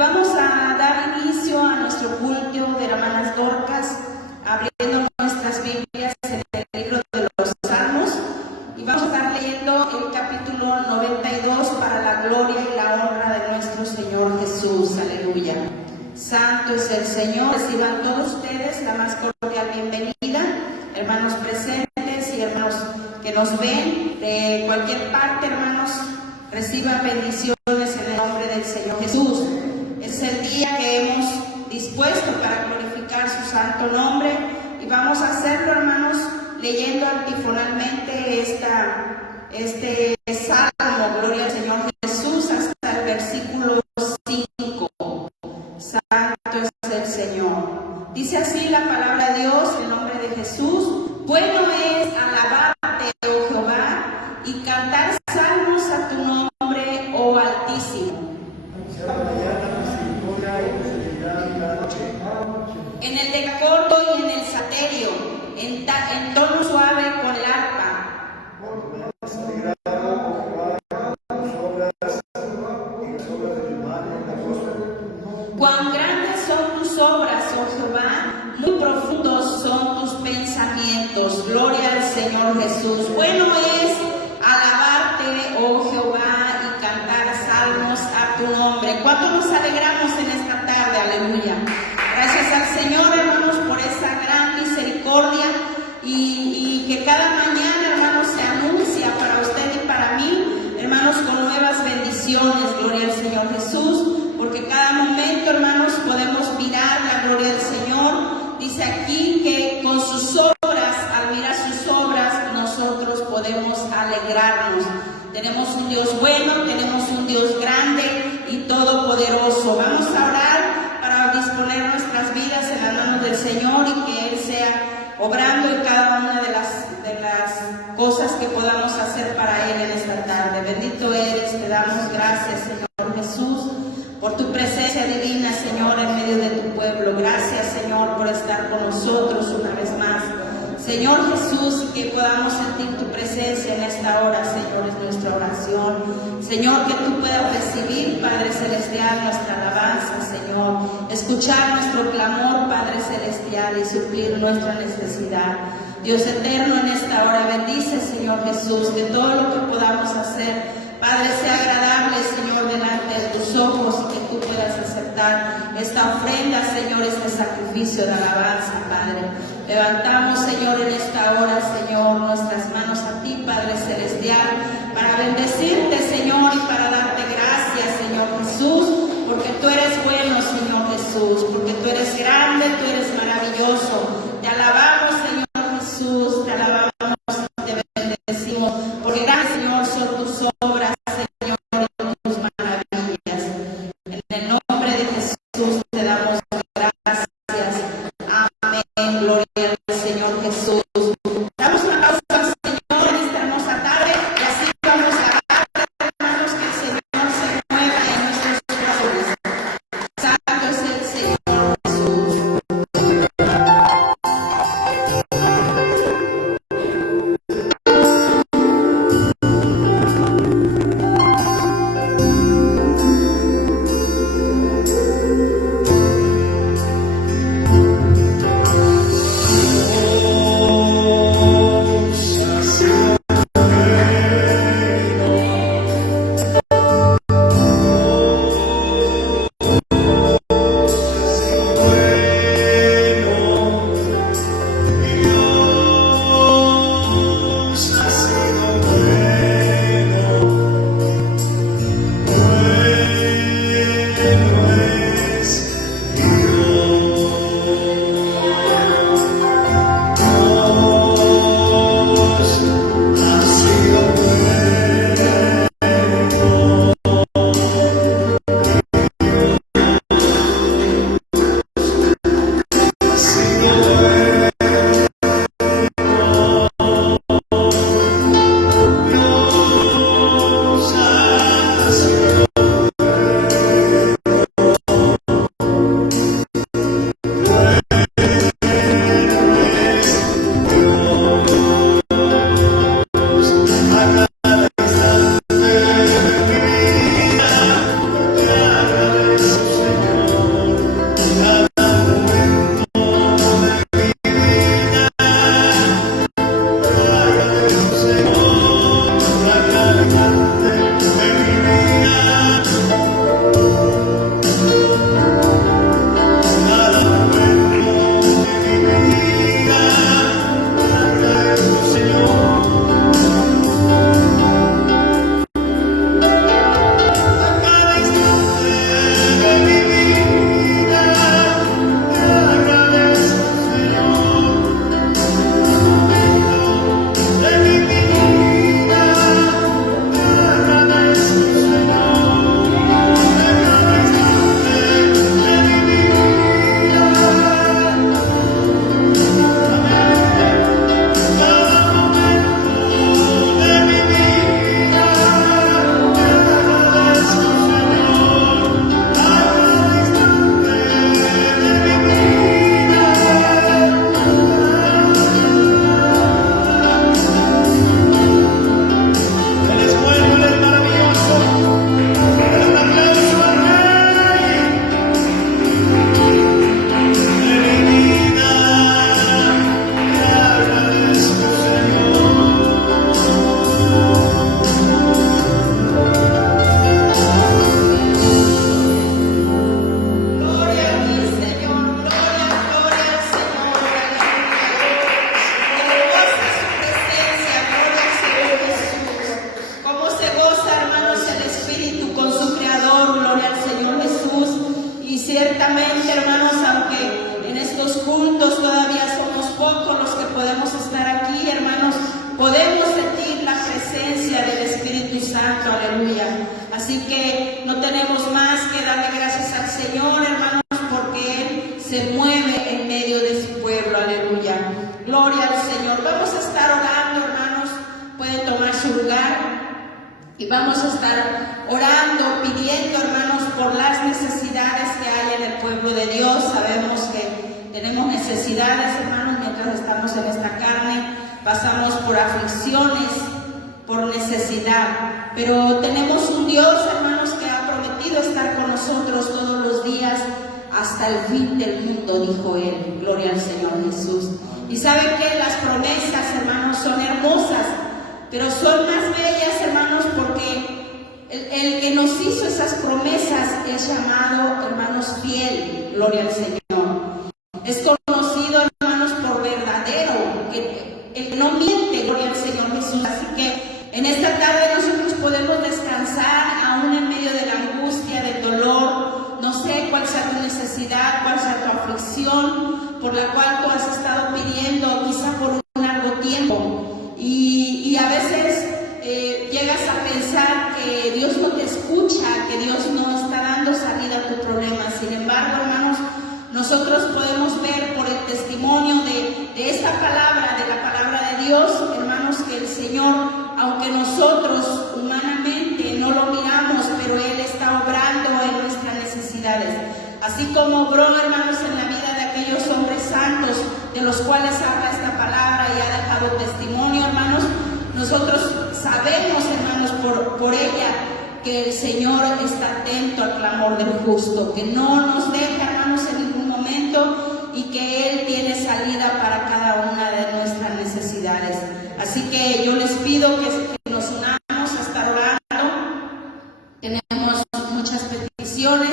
vamos a dar inicio a nuestro culto de hermanas Dorcas, abriendo nuestras Biblias en el libro de los Salmos, y vamos a estar leyendo el capítulo 92 para la gloria y la honra de nuestro Señor Jesús. Aleluya. Santo es el Señor. Reciban todos ustedes la más cordial bienvenida, hermanos presentes y hermanos que nos ven de cualquier parte, hermanos. Reciban bendiciones en el nombre del Señor Jesús. Es el día que hemos dispuesto para glorificar su santo nombre, y vamos a hacerlo, hermanos, leyendo antifonalmente este salmo, gloria al Señor Jesús, hasta el versículo 5. Santo es el Señor. Dice así la palabra de Dios en nombre de Jesús: bueno es alabarte, oh Jehová, y cantar salmos a tu nombre, oh Altísimo. En el decacordo y en el salterio, en tono suave con el arpa. Cuán grandes son tus obras, oh Jehová, muy profundos son tus pensamientos. Gloria al Señor Jesús. Bueno es alabarte, oh Jehová, y cantar salmos a tu nombre. ¿Cuánto nos alegramos en esta tarde? Aleluya. Gracias al Señor, hermanos, por esa gran misericordia y que cada mañana, hermanos, se anuncia para usted y para mí, hermanos, con nuevas bendiciones. Gloria al Señor Jesús, porque cada momento, hermanos, podemos mirar la gloria del Señor. Dice aquí que con sus obras, al mirar sus obras, nosotros podemos alegrarnos. Tenemos un Dios bueno, tenemos un Dios grande y todopoderoso. Vamos a orar para disponer nuestras vidas en las manos del Señor y que Él sea obrando en cada una de las cosas que podamos hacer para Él en esta tarde. Bendito eres, te damos gracias, Señor Jesús, por tu presencia divina, Señor, en medio de tu pueblo. Gracias, Señor, por estar con nosotros una vez más. Señor Jesús, que podamos sentir tu presencia en esta hora, Señor, es nuestra oración. Señor, que tú puedas recibir, Padre Celestial, nuestra alabanza, Señor. Escuchar nuestro clamor, Padre Celestial, y suplir nuestra necesidad. Dios eterno, en esta hora bendice, Señor Jesús, que todo lo que podamos hacer, Padre, sea agradable, Señor, delante de tus ojos, y que tú puedas aceptar esta ofrenda, Señor, este sacrificio de alabanza, Padre. Levantamos, Señor, en esta hora, Señor, nuestras manos a ti, Padre Celestial, para bendecirte, Señor, y para darte gracias, Señor Jesús, porque tú eres bueno, Señor Jesús, porque tú eres grande, tú eres maravilloso. Te alabamos, Señor Jesús, te alabamos y te bendecimos, porque grandes, Señor, son tus obras, Señor, y tus maravillas. En el nombre de Jesús te damos gracias. Amén. Gloria al Señor Jesús. Damos una pausa, Señor, en esta hermosa tarde, y así vamos a dar, hermanos, que el Señor se mueva en nuestros corazones. Santo es el Señor Jesús. Santo, aleluya. Así que no tenemos más que darle gracias al Señor, hermanos, porque Él se mueve en medio de su pueblo, aleluya. Gloria al Señor. Vamos a estar orando, hermanos. Pueden tomar su lugar y vamos a estar orando, pidiendo, hermanos, por las necesidades que hay en el pueblo de Dios. Sabemos que tenemos necesidades, hermanos, mientras estamos en esta carne. Pasamos por aflicciones, por necesidad, pero tenemos un Dios, hermanos, que ha prometido estar con nosotros todos los días hasta el fin del mundo, dijo Él. Gloria al Señor Jesús. Y saben que las promesas, hermanos, son hermosas, pero son más bellas, hermanos, porque el que nos hizo esas promesas es llamado, hermanos, fiel. Gloria al Señor. Es conocido, hermanos, por verdadero, el que no miente. Gloria al Señor Jesús. Así que en esta tarde nosotros podemos descansar aún en medio de la angustia, del dolor. No sé cuál sea tu necesidad, cuál sea tu aflicción, por la cual tú has estado pidiendo quizá por un largo tiempo. Y a veces llegas a pensar que Dios no te escucha, que Dios no está dando salida a tu problema. Sin embargo, hermanos, nosotros podemos ver por el testimonio de esta palabra, de la palabra de Dios, hermanos, que el Señor, aunque nosotros humanamente no lo miramos, pero Él está obrando en nuestras necesidades. Así como obró, hermanos, en la vida de aquellos hombres santos de los cuales habla esta palabra y ha dejado testimonio, hermanos, nosotros sabemos, hermanos, por ella, que el Señor está atento al clamor del justo, que no nos deja, hermanos, en ningún momento, y que Él tiene salida para cada una de nuestras necesidades. Así que yo les pido que nos unamos a estar orando. Tenemos muchas peticiones,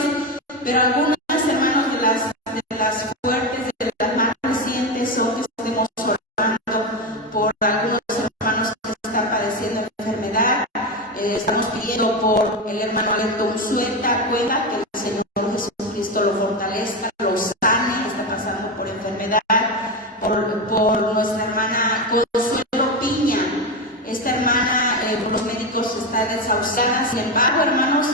pero algunas, hermanos, de las fuertes, de las más recientes, son que estemos orando por algunos hermanos que están padeciendo enfermedad. Estamos pidiendo por el hermano Alberto Unzueta Cueva, que el Señor Jesucristo lo fortalezca, lo sane, está pasando por enfermedad. Por nuestra hermana Consuelo Piña, esta hermana, por los médicos está desahuciada. Sin embargo, hermanos,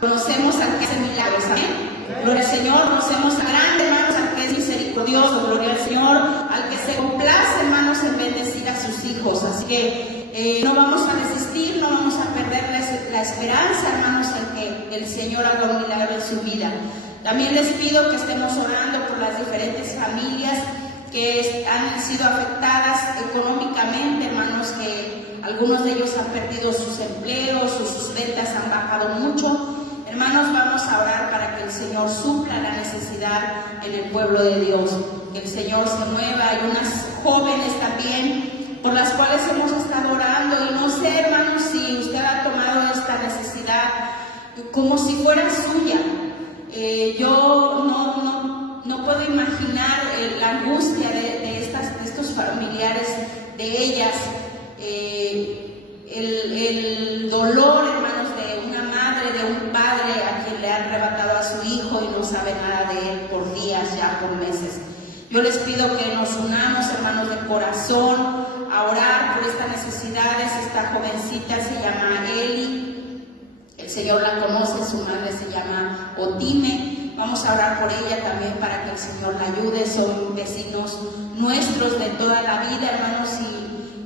conocemos al que hace milagros, amén. Gloria al Señor, conocemos al grande, hermanos, al que es misericordioso. Gloria al Señor, al que se complace, hermanos, en bendecir a sus hijos. Así que no vamos a resistir, no vamos a perder la esperanza, hermanos, en que el Señor haga un milagro en su vida. También les pido que estemos orando por las diferentes familias que han sido afectadas económicamente, hermanos, que algunos de ellos han perdido sus empleos o sus ventas han bajado mucho. Hermanos, vamos a orar para que el Señor supla la necesidad en el pueblo de Dios, que el Señor se mueva. Hay unas jóvenes también por las cuales hemos estado orando, y no sé, hermanos, si usted ha tomado esta necesidad como si fuera suya. Yo no puedo imaginar la angustia de estos familiares, de ellas, el dolor, hermanos, de una madre, de un padre a quien le han arrebatado a su hijo y no sabe nada de él por días, ya por meses. Yo les pido que nos unamos, hermanos, de corazón a orar por estas necesidades. Esta jovencita se llama Eli, el Señor la conoce, su madre se llama Otime. Vamos a orar por ella también para que el Señor la ayude. Son vecinos nuestros de toda la vida, hermanos,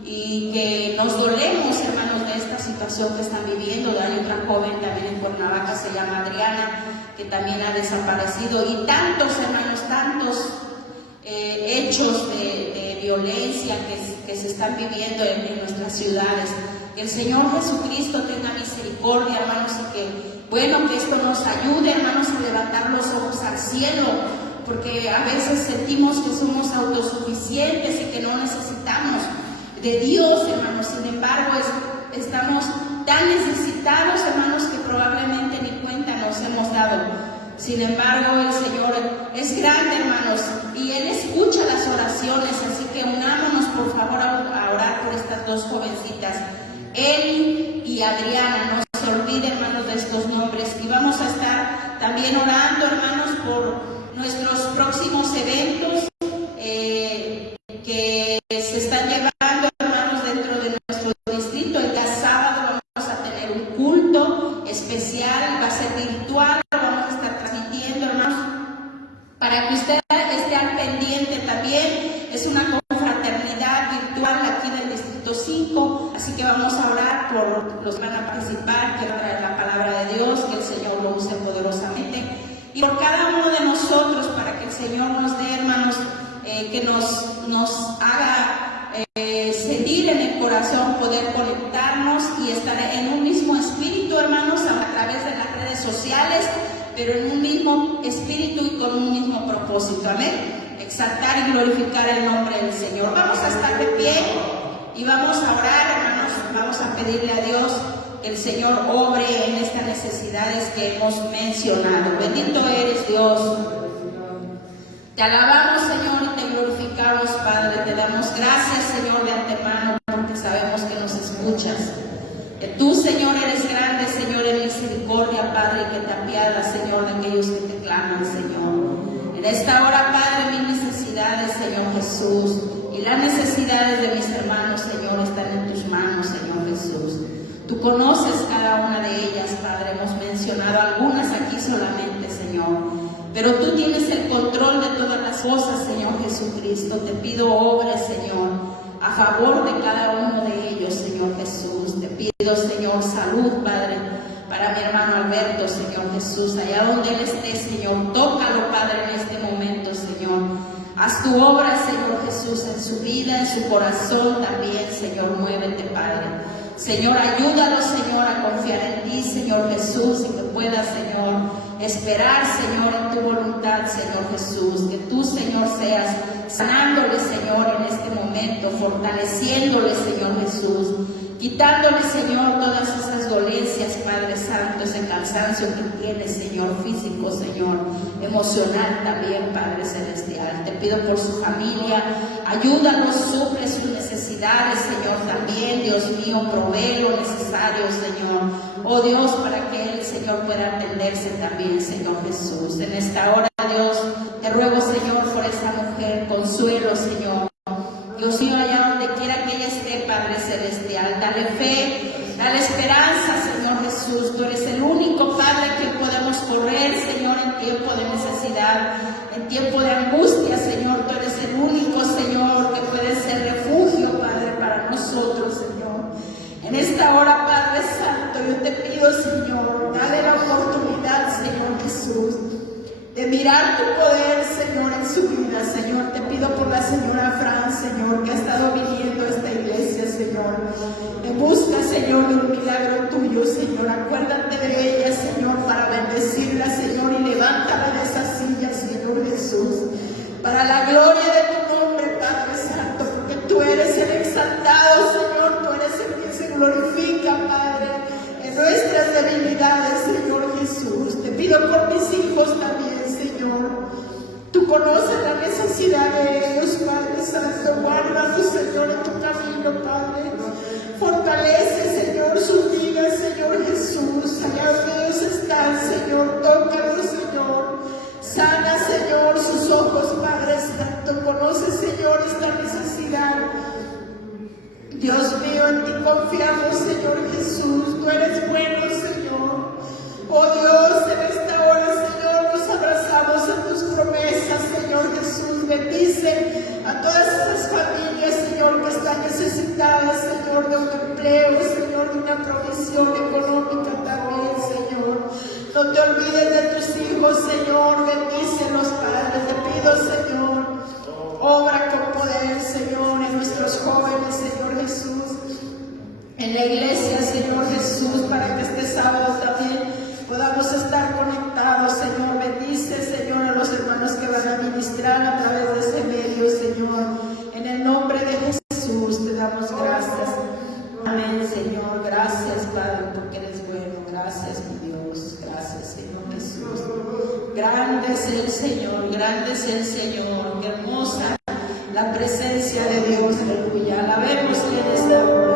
y que nos dolemos, hermanos, de esta situación que están viviendo. Hay otra joven también en Cuernavaca, se llama Adriana, que también ha desaparecido, y tantos, hermanos, tantos hechos de violencia que se están viviendo en nuestras ciudades. Que el Señor Jesucristo tenga misericordia, hermanos, y que esto nos ayude, hermanos, a levantar los ojos al cielo, porque a veces sentimos que somos autosuficientes y que no necesitamos de Dios, hermanos. Sin embargo, estamos tan necesitados, hermanos, que probablemente ni cuenta nos hemos dado. Sin embargo, el Señor es grande, hermanos, y Él escucha las oraciones. Así que unámonos, por favor, a orar por estas dos jovencitas, Eli y Adriana. No se olvide, hermanos, de estos nombres. Y vamos a estar también orando, hermanos, por nuestros próximos eventos que se están llevando, hermanos, dentro de nuestro distrito. El día sábado vamos a tener un ser virtual, lo vamos a estar transmitiendo, hermanos, para que usted esté al pendiente también. Es una confraternidad virtual aquí en el Distrito 5, así que vamos a orar por los que van a participar, que van a traer la palabra de Dios, que el Señor lo use poderosamente, y por cada uno de nosotros, para que el Señor nos dé, hermanos, que nos haga sentir en el corazón, poder conectarnos y estar en un mismo espíritu, hermanos, a través de las redes sociales, pero en un mismo espíritu y con un mismo propósito. Amén. Exaltar y glorificar el nombre del Señor. Vamos a estar de pie y vamos a orar, hermanos. Vamos a pedirle a Dios que el Señor obre en estas necesidades que hemos mencionado. Bendito eres, Dios. Te alabamos, Señor, y te glorificamos, Padre. Te damos gracias, Señor, de antemano, porque sabemos que nos escuchas. Que tú, Señor, eres grande, Señor, en misericordia, Padre, que te apiadas, Señor, de aquellos que te claman, Señor. En esta hora, Padre, mis necesidades, Señor Jesús, y las necesidades de mis hermanos, Señor, están en tus manos, Señor Jesús. Tú conoces cada una de ellas, Padre. Hemos mencionado algunas aquí solamente, Señor. Pero tú tienes el control de todas las cosas, Señor Jesucristo. Te pido obres, Señor, a favor de cada uno de ellos, Señor Jesús. Te pido, Señor, salud, Padre, para mi hermano Alberto, Señor Jesús. Allá donde él esté, Señor, tócalo, Padre, en este momento, Señor. Haz tu obra, Señor Jesús, en su vida, en su corazón también, Señor. Muévete, Padre. Señor, ayúdalo, Señor, a confiar en ti, Señor Jesús, y que pueda, Señor, esperar, Señor, en tu voluntad, Señor Jesús. Que tú, Señor, seas sanándole, Señor, en este momento, fortaleciéndole, Señor Jesús, quitándole, Señor, todas esas dolencias, Padre Santo, ese cansancio que tiene, Señor, físico, Señor, emocional también, Padre Celestial. Te pido por su familia, ayúdanos, suple sus necesidades, Señor, también, Dios mío, provee lo necesario, Señor. Oh Dios, para que él, Señor, pueda atenderse también, Señor Jesús. En esta hora, Dios, te ruego, Señor, por esta mujer, consuelo, Señor. Dios mío, allá donde quiera que ella esté, Padre Celestial, dale fe, dale esperanza, Señor Jesús. Tú eres el único, Padre, que podemos correr, Señor, en tiempo de necesidad, en tiempo de angustia, Señor. Tú eres el único, Señor, que puede ser refugio, Padre, para nosotros, Señor. En esta hora, Padre Santo, yo te pido, Señor, dale la oportunidad, Señor Jesús, de mirar tu poder, Señor, en su vida, Señor. Te pido por la señora Fran, Señor, que ha estado viniendo a esta iglesia, Señor. Me busca, Señor, de un milagro tuyo, Señor. Acuérdate de ella, Señor, para bendecirla, Señor, y levántala de esa silla, Señor Jesús, para la gloria de tu nombre, Padre Santo, porque tú eres el exaltado, Señor. Tú eres el que se glorifica, Padre, en nuestras debilidades, Señor Jesús. Te pido por mis hijos también, Señor. Tú conoces la necesidad de ellos, Padre Santo. Guárdalos, Señor, en tu camino, Padre. Fortalece, Señor, sus vidas, Señor Jesús. Allá donde ellos están, Señor, tócalos, Señor. Sana, Señor, sus ojos, Padre Santo. Conoce, Señor, esta necesidad. Dios mío, en ti confiamos, Señor Jesús. Tú eres bueno, Señor. Oh Dios, en esta hora, Señor, nos abrazamos a tus promesas, Señor Jesús. Bendice a todas esas familias, Señor, que están necesitadas, Señor, de un empleo, Señor, de una provisión económica también, Señor. No te olvides de tus hijos, Señor. Bendícelos, Padre. Te pido, Señor, obra con poder, Señor, en nuestros jóvenes, Señor Jesús. En la iglesia, Señor Jesús, para que este sábado también podamos estar conectados, Señor. Bendice, Señor, a los hermanos que van a ministrar a través de ese medio, Señor. En el nombre de Jesús te damos gracias. Amén, Señor. Gracias, Padre, porque eres bueno. Gracias, mi Dios. Gracias, Señor Jesús. Grande es el Señor, grande es el Señor. Qué hermosa la presencia de Dios. Aleluya. Alabemos en esta hora.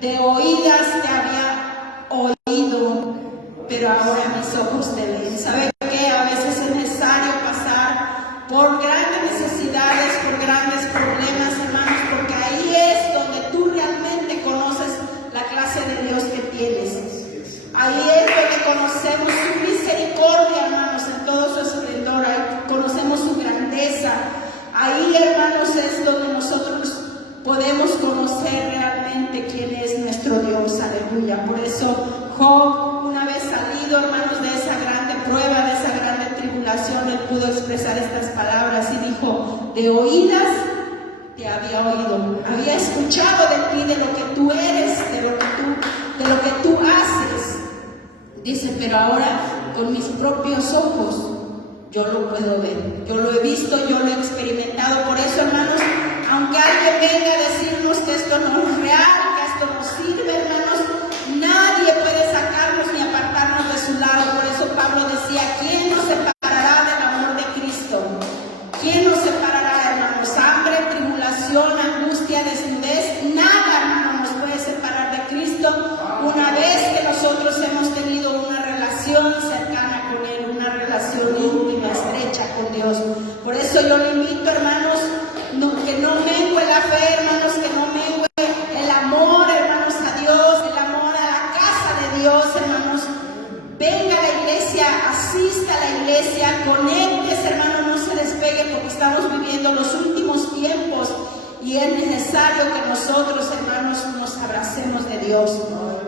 de oídas te había oído, pero ahora mis ojos te ven. ¿Sabe qué? A veces es necesario pasar por grandes necesidades, por grandes problemas, hermanos, porque ahí es donde tú realmente conoces la clase de Dios que tienes. Ahí es donde conocemos su misericordia, hermanos, en todo su esplendor. Ahí conocemos su grandeza. Ahí, hermanos, es donde nosotros podemos conocer realmente quién es nuestro Dios. Aleluya. Por eso Job, una vez salido, hermanos, de esa grande prueba, de esa grande tribulación, él pudo expresar estas palabras y dijo: de oídas te había oído, había escuchado de ti, de lo que tú eres, de lo que tú haces. Dice, pero ahora con mis propios ojos yo lo puedo ver, yo lo he visto, yo lo he experimentado. Por eso, hermanos, aunque alguien venga a decirnos que esto no es real, que esto no sirve, hermanos, nadie puede sacarnos ni apartarnos de su lado. Por eso Pablo decía: ¿quién nos separará del amor de Cristo? ¿Quién nos separará, hermanos? Hambre, tribulación, angustia, desnudez, nada, hermanos, nos puede separar de Cristo una vez que nosotros hemos tenido una relación cercana con Él, una relación íntima, estrecha con Dios. Por eso yo le invito, hermanos, que no mengue la fe, hermanos, que no mengue el amor, hermanos, a Dios, el amor a la casa de Dios, hermanos. Venga a la iglesia, asista a la iglesia, conéctese, hermano, no se despegue, porque estamos viviendo los últimos tiempos y es necesario que nosotros, hermanos, nos abracemos de Dios.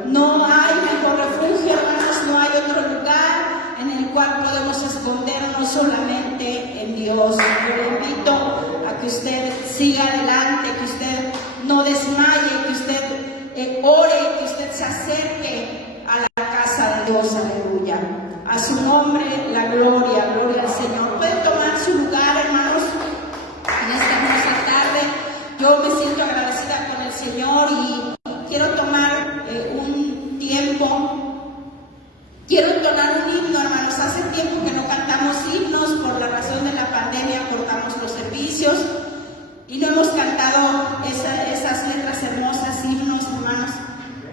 No hay mejor refugio, hermanos, no hay otro lugar en el cual podemos escondernos, solamente en Dios. Yo le invito a que usted siga adelante, que usted no desmaye, que usted ore, que usted se acerque a la casa de Dios. Aleluya. A su nombre la gloria, gloria al Señor. Pueden tomar su lugar, hermanos, en esta hermosa tarde. Yo me siento agradecida con el Señor y quiero tomar un tiempo, quiero entonar un himno, hermanos. Hace tiempo que no cantamos himnos, por la razón de la pandemia cortamos los servicios y no hemos cantado esas letras hermosas, himnos, hermanos.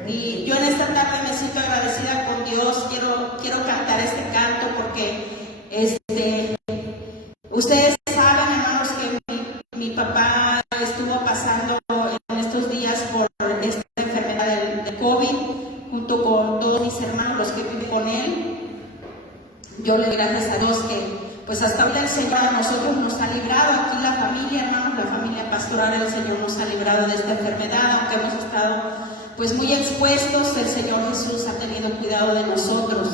Y yo en esta tarde me siento agradecida con Dios. Quiero cantar este canto porque ustedes saben, hermanos, que mi papá estuvo pasando en estos días por esta enfermedad del COVID, junto con todos mis hermanos, los que viven con él. Yo le doy gracias a Dios que pues hasta ahora el Señor a nosotros nos ha librado. Aquí la familia, hermanos, la familia pastoral, el Señor nos ha librado de esta enfermedad, aunque hemos estado pues muy expuestos. El Señor Jesús ha tenido cuidado de nosotros.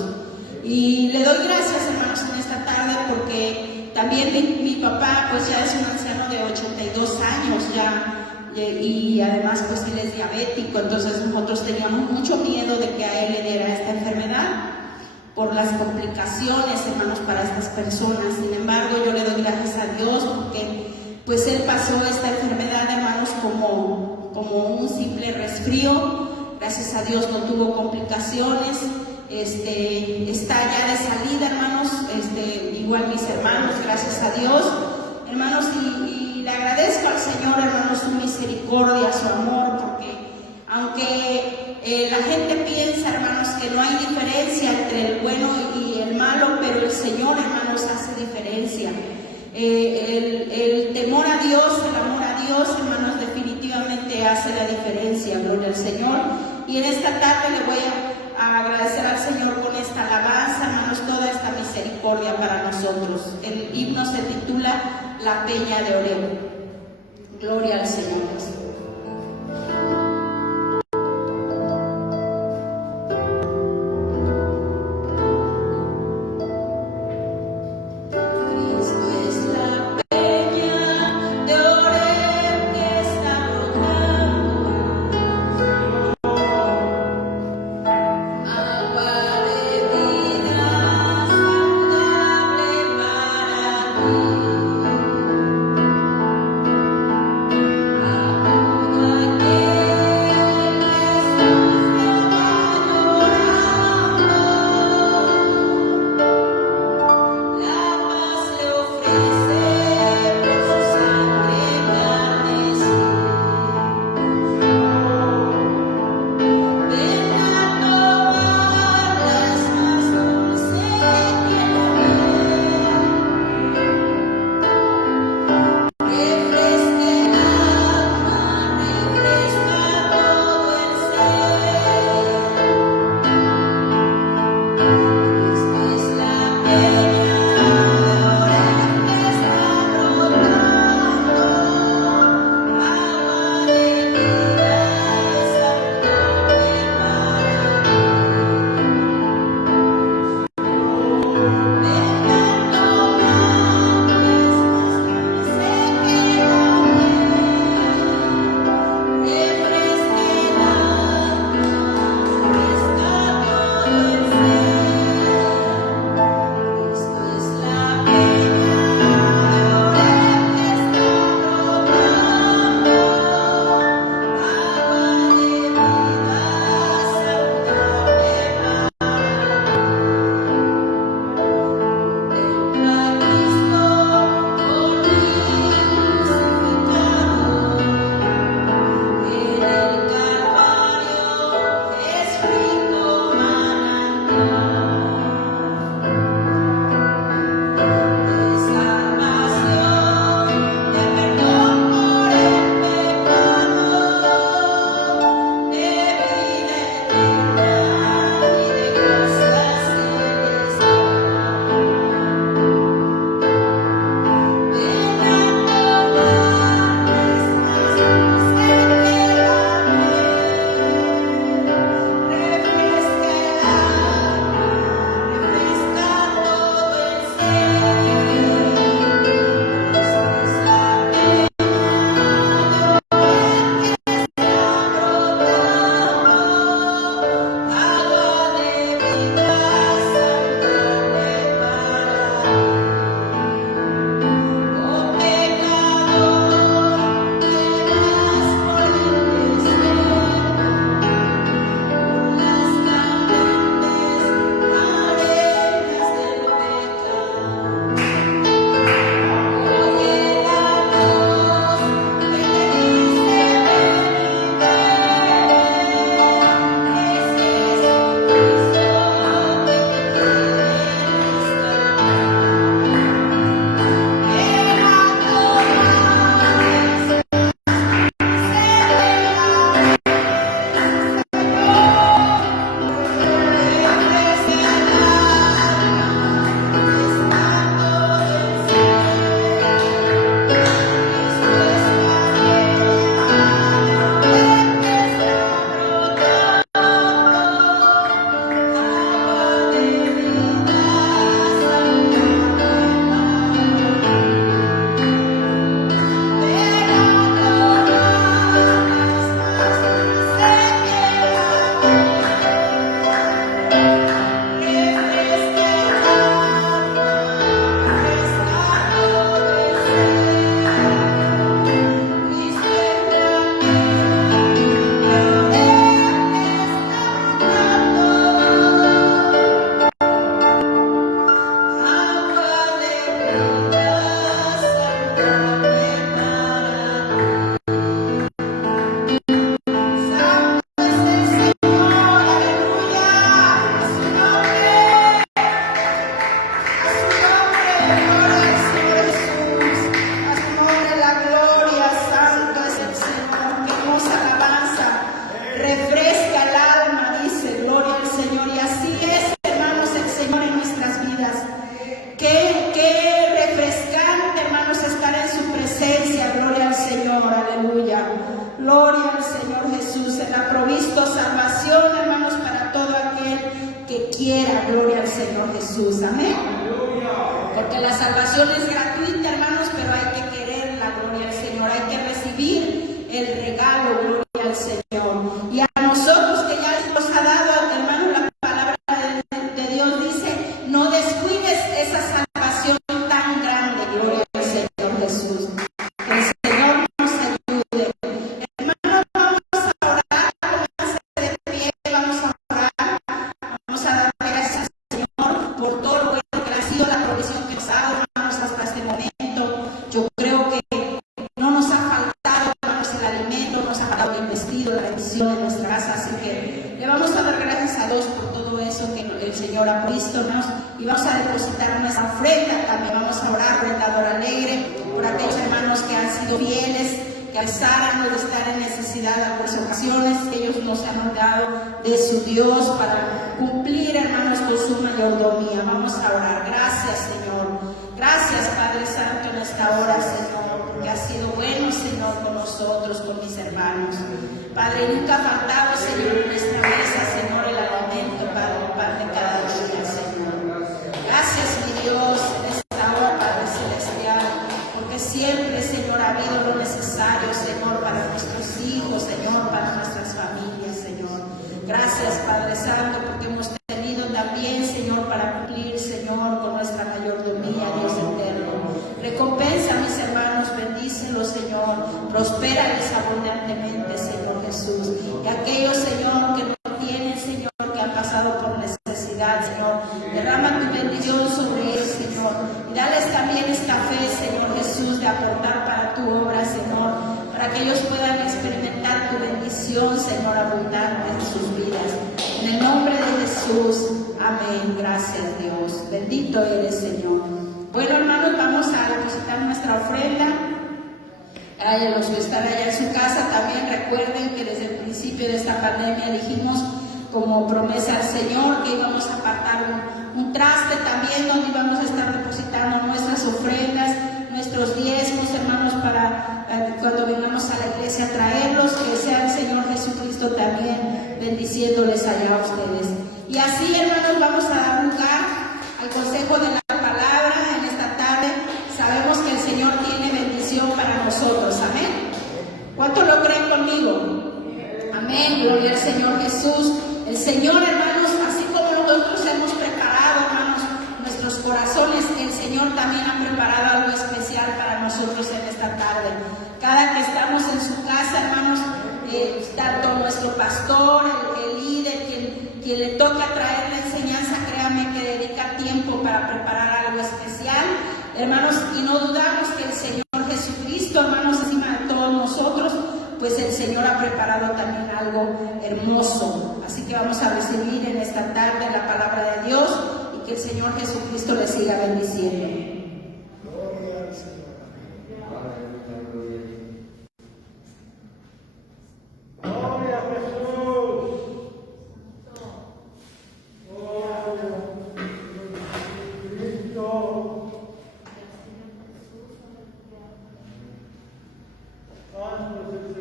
Y le doy gracias, hermanos, en esta tarde, porque también mi papá pues ya es un anciano de 82 años ya, y además pues él es diabético. Entonces nosotros teníamos mucho miedo de que a él le diera esta enfermedad por las complicaciones, hermanos, para estas personas. Sin embargo, yo le doy gracias a Dios porque pues él pasó esta enfermedad, hermanos, como un simple resfrío. Gracias a Dios no tuvo complicaciones. Está ya de salida, hermanos, igual mis hermanos, gracias a Dios, hermanos, y le agradezco al Señor, hermanos, su misericordia, su amor, porque aunque la gente piensa, hermanos, que no hay diferencia entre el bueno y el malo, pero el Señor, hermanos, hace diferencia. El temor a Dios, el amor a Dios, hermanos, definitivamente hace la diferencia. Gloria al Señor. Y en esta tarde le voy a agradecer al Señor con esta alabanza, hermanos, toda esta misericordia para nosotros. El himno se titula La Peña de Oreb. Gloria al Señor Jesús. Amén. Jesús. Amén. Porque la salvación es gratuita, hermanos, pero hay que querer la gloria al Señor, hay que recibir el regalo, gloria al Señor. Y a nosotros que ya nos ha dado, hermanos, la palabra de Dios dice, no descuides esa salvación tan grande, gloria al Señor Jesús. Que el Señor nos ayude. Hermanos, vamos a orar, pónganse de pie, vamos a orar, vamos a dar gracias al Señor por todo lo bueno que ha sido la provisión que nos ha dado, hermanos, hasta este momento. Yo creo que no nos ha faltado, hermanos, el alimento, nos ha faltado el vestido, la bendición de nuestra casa, así que le vamos a dar gracias a Dios por todo eso que el Señor ha provisto, hermanos, y vamos a depositar nuestra ofrenda, también vamos a orar, ordenador alegre, por aquellos hermanos que han sido fieles, que alzaran de estar en necesidad en algunas ocasiones, que ellos nos han dado de su Dios para cumplir, hermanos, con su mayordomía. Vamos a orar. Gracias, Señor. Gracias, Padre Santo, en esta hora, Señor, porque has sido bueno, Señor, con nosotros, con mis hermanos. Padre, nunca ha faltado, Señor, en nuestra mesa, Señor, el alimento, Padre, pan de cada día, Señor. Gracias, mi Dios, en esta hora, Padre Celestial, porque siempre, Señor, ha habido lo necesario, Señor, para nuestros hijos, Señor, para nuestras familias, Señor. Gracias, Padre Santo, porque hemos tenido también, Señor, para cumplir, Señor, con nuestra mayordomía, Dios eterno. Recompensa a mis hermanos, bendícelos, Señor, prospérales abundantemente, Señor Jesús. Y aquellos, Señor, que no tienen, Señor, que han pasado por necesidad, Señor, derrama tu bendición sobre ellos, Señor. Y dales también esta fe, Señor Jesús, de aportar para tu obra, Señor, para que ellos puedan experimentar tu bendición, Señor, abundante en sus vidas. En el nombre de Jesús, amén. Gracias, Dios. Bendito eres, Señor. Bueno, hermanos, vamos a depositar nuestra ofrenda. A los que están allá en su casa, también recuerden que desde el principio de esta pandemia dijimos como promesa al Señor que íbamos a apartar un traste también donde íbamos a estar depositando nuestras ofrendas, nuestros diezmos, hermanos, para cuando vengamos a la iglesia a traerlos, que sea el Señor Jesucristo también bendiciéndoles allá a ustedes. Y así, hermanos, vamos a dar lugar al consejo de la palabra en esta tarde. Sabemos que el Señor tiene bendición para nosotros, amén. ¿Cuánto lo creen conmigo? Amén, gloria al Señor Jesús. El Señor, hermanos, así como nosotros hemos preparado, hermanos, nuestros corazones, el Señor también ha preparado algo especial para nosotros en esta tarde. Cada que estamos en su casa, hermanos, tanto nuestro pastor, el líder, quien le toca traer la enseñanza, créanme que dedica tiempo para preparar algo especial, hermanos, y no dudamos que el Señor Jesucristo, hermanos, encima de todos nosotros, pues el Señor ha preparado también algo hermoso. Así que vamos a recibir en esta tarde la palabra de Dios y que el Señor Jesucristo le siga bendiciendo.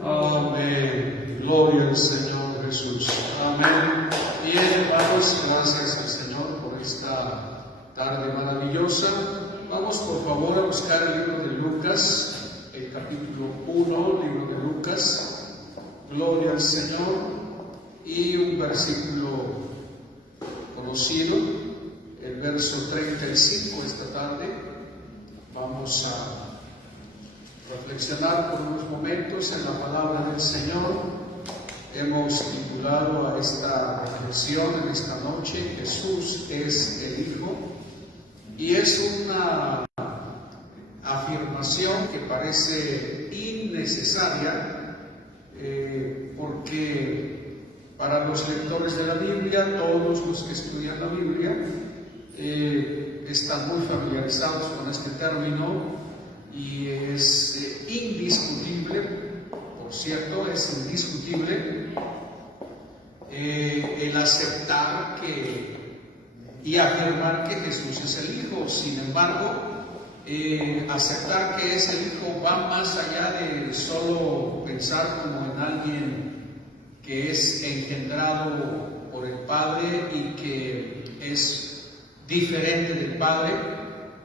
Amén. Gloria al Señor Jesús. Amén. Bien, hermanos, gracias al Señor por esta tarde maravillosa. Vamos, por favor, a buscar el libro de Lucas, el capítulo 1, libro de Lucas. Gloria al Señor. Y un versículo conocido, el verso 35 esta tarde. Vamos a reflexionar por unos momentos en la palabra del Señor. Hemos titulado a esta reflexión en esta noche, Jesús es el Hijo, y es una afirmación que parece innecesaria, porque para los lectores de la Biblia, todos los que estudian la Biblia, están muy familiarizados con este término. Y es indiscutible, por cierto, es indiscutible el aceptar y afirmar que Jesús es el Hijo. Sin embargo, aceptar que es el Hijo va más allá de solo pensar como en alguien que es engendrado por el Padre y que es diferente del Padre,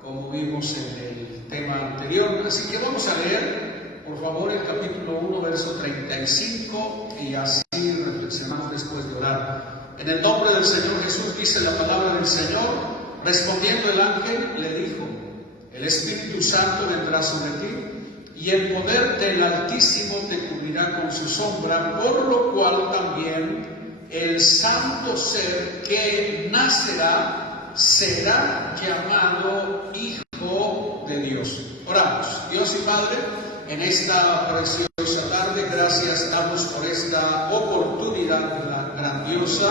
como vimos en el tema anterior. Así que vamos a leer, por favor, el capítulo 1, verso 35, y así reflexionamos después de orar. En el nombre del Señor Jesús dice la palabra del Señor. Respondiendo el ángel le dijo: el Espíritu Santo vendrá sobre ti, y el poder del Altísimo te cubrirá con su sombra, por lo cual también el santo ser que nacerá será llamado Hijo de Dios. Oramos. Dios y Padre, en esta preciosa tarde, gracias damos por esta oportunidad grandiosa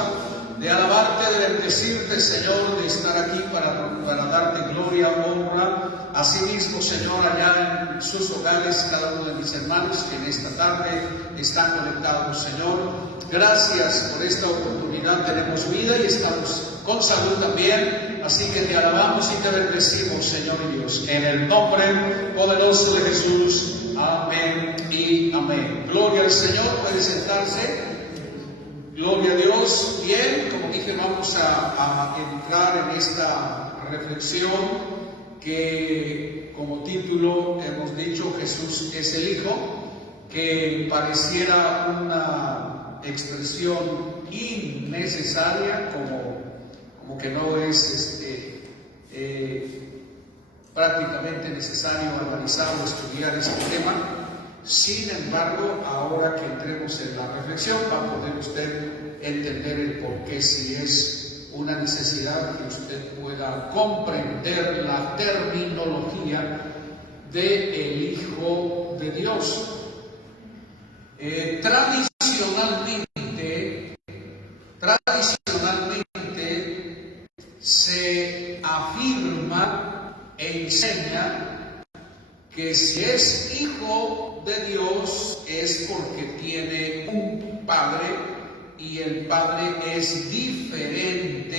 de alabarte, de bendecirte, Señor, de estar aquí para darte gloria, honra. Asimismo, Señor, allá en sus hogares, cada uno de mis hermanos que en esta tarde están conectados, Señor. Gracias por esta oportunidad. Tenemos vida y estamos con salud también. Así que te alabamos y te bendecimos, Señor Dios. En el nombre poderoso de Jesús. Amén y amén. Gloria al Señor. Puede sentarse. Gloria a Dios. Bien, como dije, vamos a entrar en esta reflexión que como título hemos dicho Jesús es el Hijo, que pareciera una expresión innecesaria, como que no es prácticamente necesario analizar o estudiar este tema. Sin embargo, ahora que entremos en la reflexión, va a poder usted entender el por qué, si es una necesidad que usted pueda comprender la terminología del Hijo de Dios. Tradicionalmente se afirma e enseña que si es hijo de Dios es porque tiene un padre, y el padre es diferente,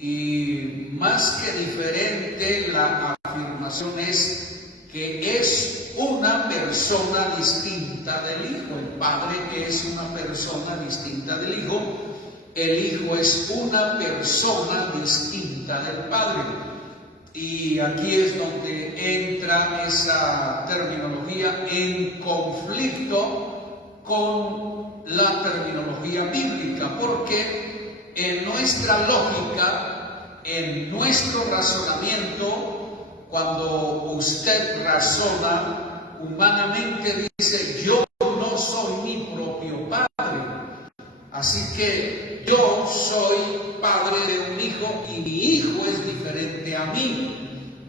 y más que diferente, la afirmación es que es una persona distinta del hijo. El padre es una persona distinta del hijo, el hijo es una persona distinta del padre. Y aquí es donde entra esa terminología en conflicto con la terminología bíblica, porque en nuestra lógica, en nuestro razonamiento, cuando usted razona humanamente, dice: yo no soy mi propio padre, así que yo soy padre de un hijo y mi hijo es diferente a mí.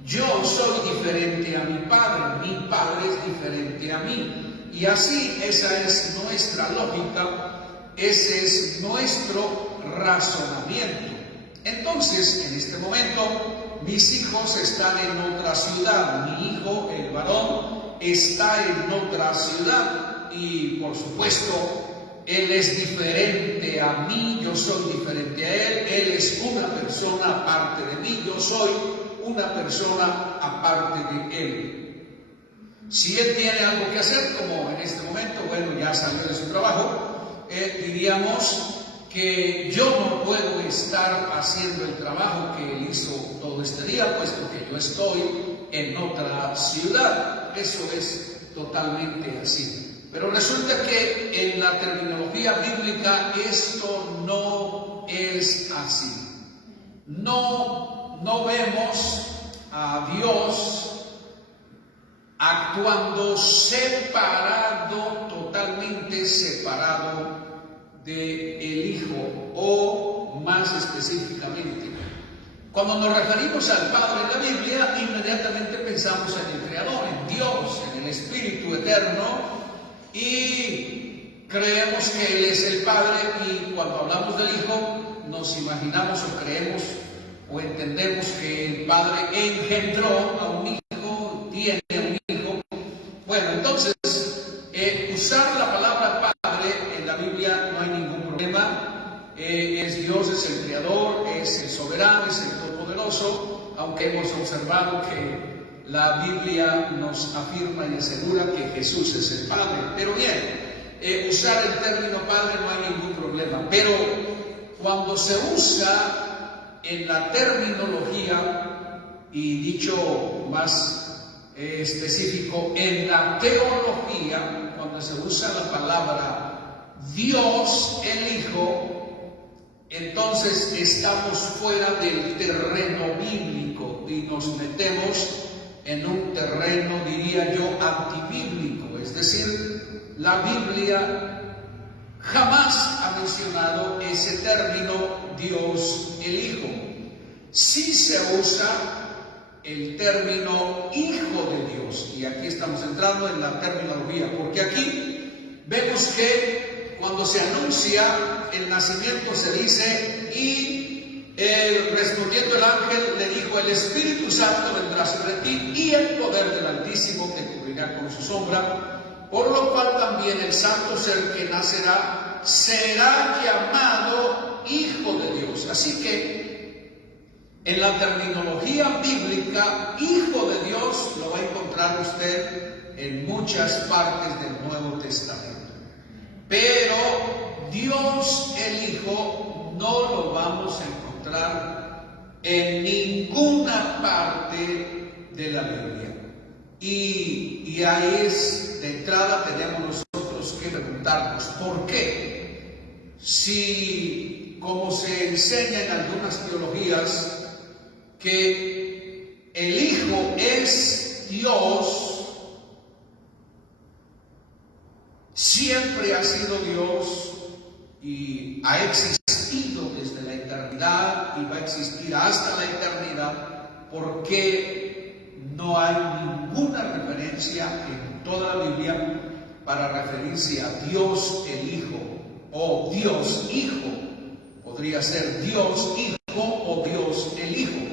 Yo soy diferente a mi padre es diferente a mí. Y así, esa es nuestra lógica, ese es nuestro razonamiento. Entonces, en este momento, mis hijos están en otra ciudad. Mi hijo, el varón, está en otra ciudad. Y por supuesto, él es diferente a mí, yo soy diferente a él es una persona aparte de mí, yo soy una persona aparte de él. Si él tiene algo que hacer, como en este momento, bueno, ya salió de su trabajo, diríamos que yo no puedo estar haciendo el trabajo que él hizo todo este día, puesto que yo estoy en otra ciudad. Eso es totalmente así. Pero resulta que en la terminología bíblica esto no es así. No vemos a Dios actuando separado, totalmente separado del Hijo, o más específicamente, cuando nos referimos al Padre en la Biblia, inmediatamente pensamos en el Creador, en Dios, en el Espíritu Eterno, y creemos que Él es el Padre, y cuando hablamos del Hijo nos imaginamos o creemos o entendemos que el Padre engendró a un hijo, tiene un hijo. Bueno, entonces usar la palabra Padre en la Biblia no hay ningún problema. Es Dios, es el Creador, es el soberano, es el todopoderoso, aunque hemos observado que la Biblia nos afirma y asegura que Jesús es el Padre. Pero bien, usar el término Padre no hay ningún problema. Pero cuando se usa en la terminología, y dicho más específico, en la teología, cuando se usa la palabra Dios el Hijo, entonces estamos fuera del terreno bíblico y nos metemos en un terreno, diría yo, antibíblico. Es decir, la Biblia jamás ha mencionado ese término Dios el Hijo. Sí se usa el término Hijo de Dios, y aquí estamos entrando en la terminología, porque aquí vemos que cuando se anuncia el nacimiento se dice: y respondiendo el ángel le dijo, el Espíritu Santo vendrá sobre ti y el poder del Altísimo te cubrirá con su sombra, por lo cual también el santo ser que nacerá será llamado Hijo de Dios. Así que en la terminología bíblica, Hijo de Dios lo va a encontrar usted en muchas partes del Nuevo Testamento. Pero Dios el Hijo no lo vamos a encontrar en ninguna parte de la Biblia. Y ahí es, de entrada tenemos nosotros que preguntarnos, ¿por qué? Si, como se enseña en algunas teologías, que el Hijo es Dios, siempre ha sido Dios y ha existido desde la eternidad y va a existir hasta la eternidad, porque no hay ninguna referencia en toda la Biblia para referirse a Dios el Hijo o Dios Hijo. Podría ser Dios Hijo o Dios el Hijo.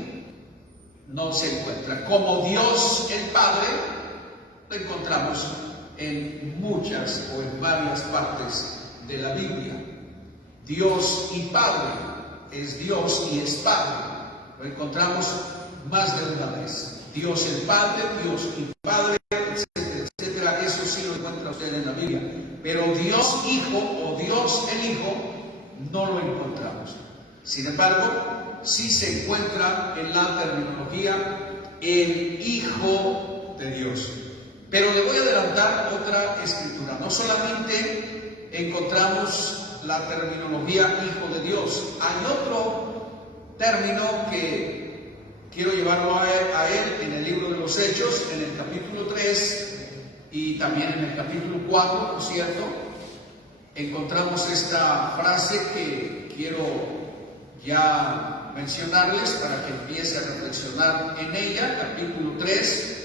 No se encuentra. Como Dios el Padre, lo encontramos en muchas o en varias partes de la Biblia. Dios y Padre, es Dios y es Padre. Lo encontramos más de una vez. Dios el Padre, Dios y Padre, etcétera, etcétera. Eso sí lo encuentra usted en la Biblia. Pero Dios Hijo o Dios el Hijo no lo encontramos. Sin embargo, sí se encuentra en la terminología el Hijo de Dios. Pero le voy a adelantar otra escritura. No solamente encontramos la terminología Hijo de Dios, hay otro término que quiero llevarlo a él en el libro de los Hechos, en el capítulo 3 y también en el capítulo 4, ¿no es cierto? Encontramos esta frase que quiero ya mencionarles para que empiece a reflexionar en ella. Capítulo 3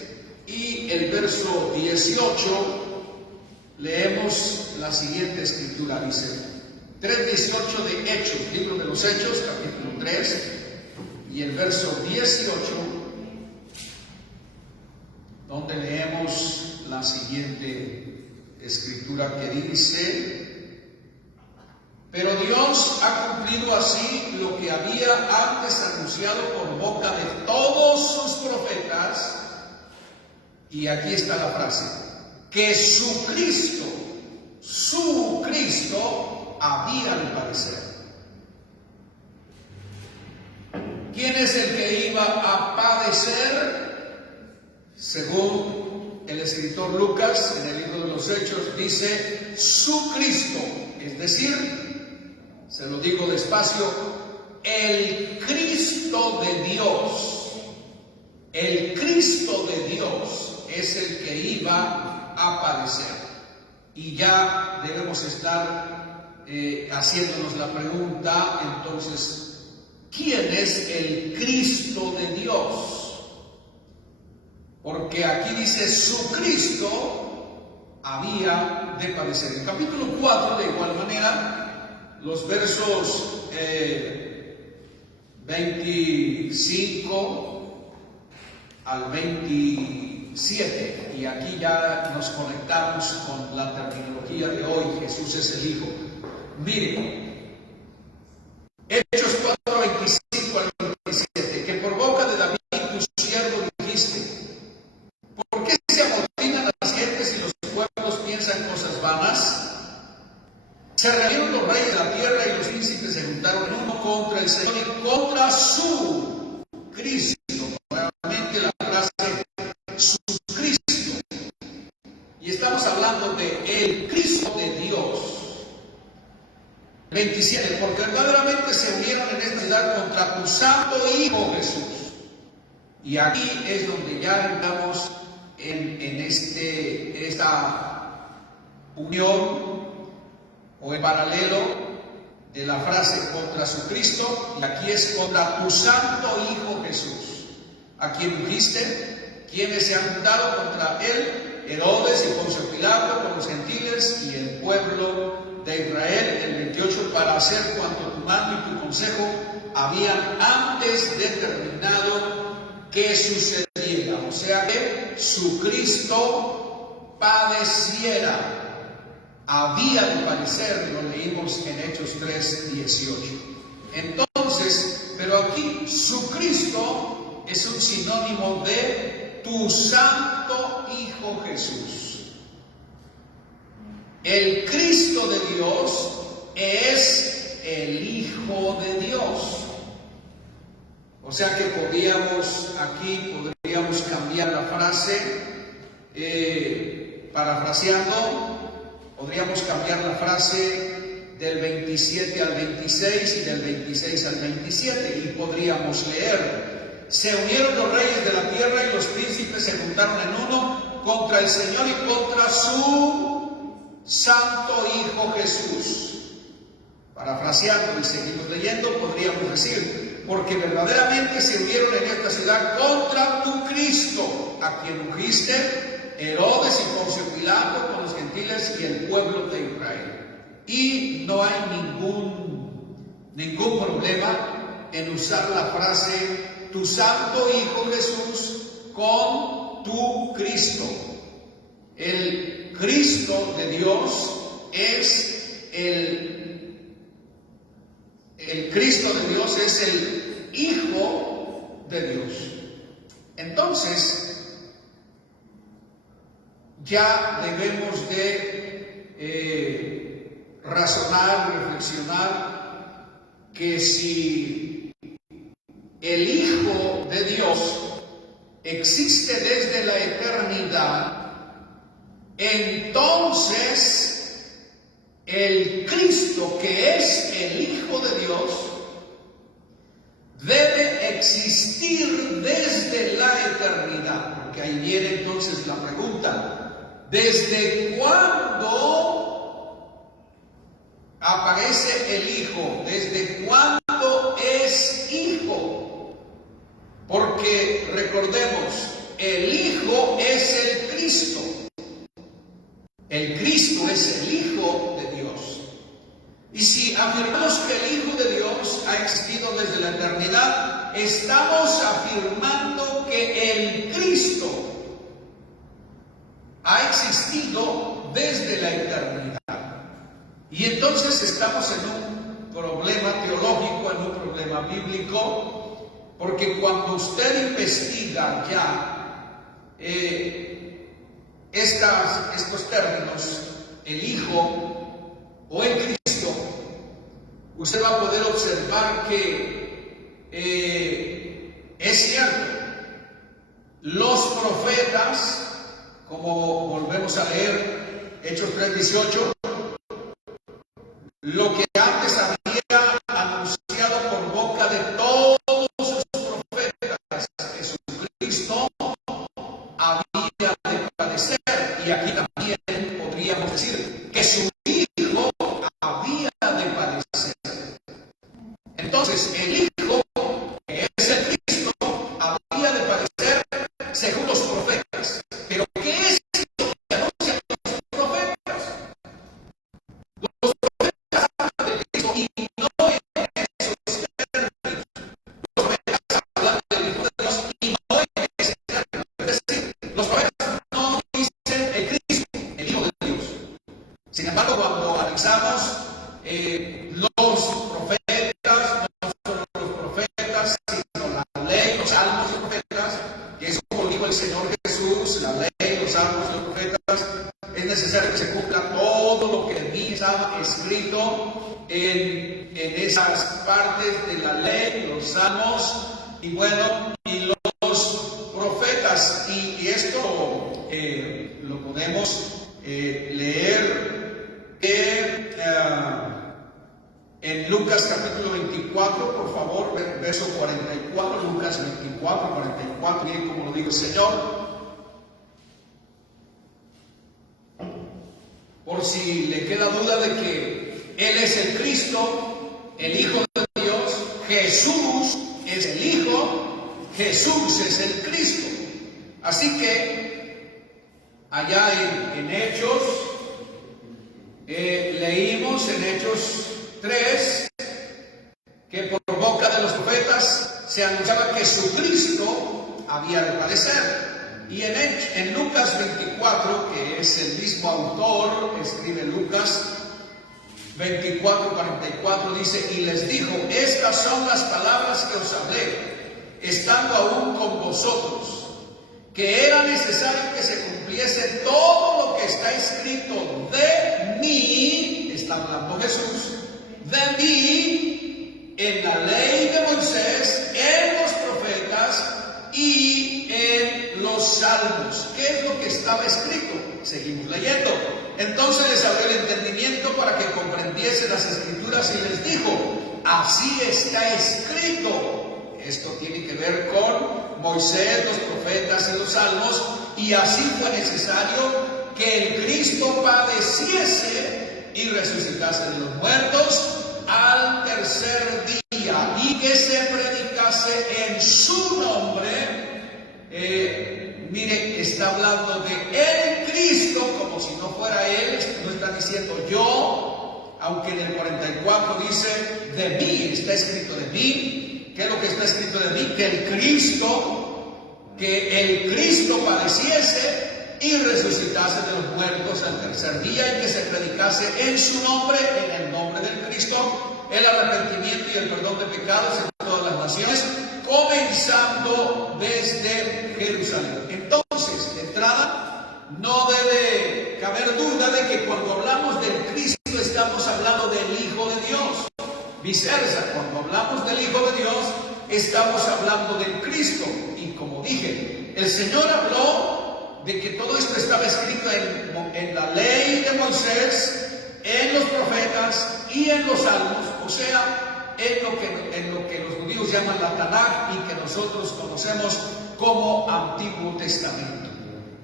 y el verso 18, leemos la siguiente escritura, dice 3:18 de Hechos, libro de los Hechos, capítulo 3 y el verso 18, donde leemos la siguiente escritura que dice: pero Dios ha cumplido así lo que había antes anunciado por boca de todos sus profetas. Y aquí está la frase: que su Cristo había de padecer. ¿Quién es el que iba a padecer? Según el escritor Lucas, en el libro de los Hechos, dice su Cristo, es decir, se lo digo despacio, el Cristo de Dios. El Cristo de Dios es el que iba a padecer. Y ya debemos estar haciéndonos la pregunta, entonces, ¿quién es el Cristo de Dios? Porque aquí dice su Cristo había de padecer. En capítulo 4, de igual manera, los versos 25 al 27, y aquí ya nos conectamos con la terminología de hoy: Jesús es el Hijo. Miren, Hechos 4, 25 al 27, que por boca de David tu siervo dijiste: ¿por qué se amotinan las gentes y los pueblos piensan cosas vanas? Se reunieron los reyes de la tierra y los príncipes se juntaron uno contra el Señor y contra su Cristo. Nuevamente la frase su Cristo. Y estamos hablando de el Cristo de Dios. 27, porque verdaderamente se unieron en esta ciudad contra tu santo Hijo Jesús. Y aquí es donde ya entramos en esta unión o en paralelo de la frase contra su Cristo, y aquí es contra tu santo Hijo Jesús, a quien ungiste, quienes se han juntado contra él, Herodes y Poncio Pilato, con los gentiles y el pueblo de Israel, el 28, para hacer cuanto tu mano y tu consejo habían antes determinado que sucediera. O sea que su Cristo padeciera. Había de padecer, lo leímos en Hechos 3:18. Entonces, pero aquí su Cristo es un sinónimo de tu santo Hijo Jesús. El Cristo de Dios es el Hijo de Dios. O sea que podríamos cambiar la frase, parafraseando, podríamos cambiar la frase del 27 al 26 y del 26 al 27 y podríamos leer: se unieron los reyes de la tierra y los príncipes se juntaron en uno contra el Señor y contra su santo Hijo Jesús. Parafraseando y seguimos leyendo, podríamos decir: porque verdaderamente se unieron en esta ciudad contra tu Cristo, a quien ungiste, Herodes y Poncio Pilato, con los gentiles y el pueblo de Israel. Y no hay ningún problema en usar la frase tu santo Hijo Jesús con tu Cristo. El Cristo de Dios es el Cristo de Dios es el Hijo de Dios. Entonces, ya debemos de razonar, reflexionar, que si el Hijo de Dios existe desde la eternidad, entonces el Cristo, que es el Hijo de Dios, debe existir desde la eternidad. Porque ahí viene entonces la pregunta: ¿desde cuándo aparece el Hijo? ¿Desde cuándo es Hijo? Porque recordemos, el Hijo es el Cristo. El Cristo es el Hijo de Dios. Y si afirmamos que el Hijo de Dios ha existido desde la eternidad, estamos afirmando que el Cristo ha existido desde la eternidad. Y entonces estamos en un problema teológico, en un problema bíblico, porque cuando usted investiga ya estos términos, el Hijo o el Cristo, usted va a poder observar que es cierto, los profetas, como volvemos a leer Hechos 3:18, lo que antes había anunciado por boca de todos sus profetas, Jesucristo había de padecer. Y aquí también podríamos decir que su Hijo había de padecer. Entonces, el Hijo, que es el Cristo, había de padecer según los profetas. Pero ¿qué es lo que anuncian los profetas? Los profetas hablan de Cristo y no en esos términos. Los profetas hablan del Hijo de Dios y no en ese término. Es decir, los profetas no dicen el Cristo, el Hijo de Dios. Sin embargo, cuando analizamos los profetas, no solo los en esas partes de la ley, los salmos y bueno, y los profetas. Y esto lo podemos leer en Lucas capítulo 24, por favor, verso 44, Lucas 24, 44, miren cómo lo dijo el Señor. Por si le queda duda de que Él es el Cristo, el Hijo de Dios, Jesús es el Hijo, Jesús es el Cristo. Así que allá en Hechos, leímos en Hechos 3, que por boca de los profetas se anunciaba que Jesucristo había de padecer. Y en Lucas 24, que es el mismo autor, escribe Lucas 24, 44, dice: y les dijo, estas son las palabras que os hablé, estando aún con vosotros, que era necesario que se cumpliese todo lo que está escrito de mí, está hablando Jesús, de mí, en la ley de Moisés, en los profetas y en los salmos. ¿Qué es lo que estaba escrito? Seguimos leyendo. Entonces les abrió el entendimiento para que comprendiesen las escrituras y les dijo: así está escrito. Esto tiene que ver con Moisés, los profetas y los salmos. Y así fue necesario que el Cristo padeciese y resucitase de los muertos al tercer día, y que se predicase en su nombre. Mire, está hablando de el Cristo como si no fuera Él, no está diciendo yo, aunque en el 44 dice de mí, está escrito de mí. ¿Qué es lo que está escrito de mí? Que el Cristo padeciese y resucitase de los muertos al tercer día, y que se predicase en su nombre, en el nombre del Cristo, el arrepentimiento y el perdón de pecados en todas las naciones, comenzando desde Jerusalén. Entonces, de entrada, no debe caber duda de que cuando hablamos del Cristo estamos hablando del Hijo de Dios. Viceversa, cuando hablamos del Hijo de Dios estamos hablando del Cristo. Y como dije, el Señor habló de que todo esto estaba escrito en la ley de Moisés, en los profetas y en los salmos, o sea, en lo que los judíos llaman la Tanaj y que nosotros conocemos como Antiguo Testamento.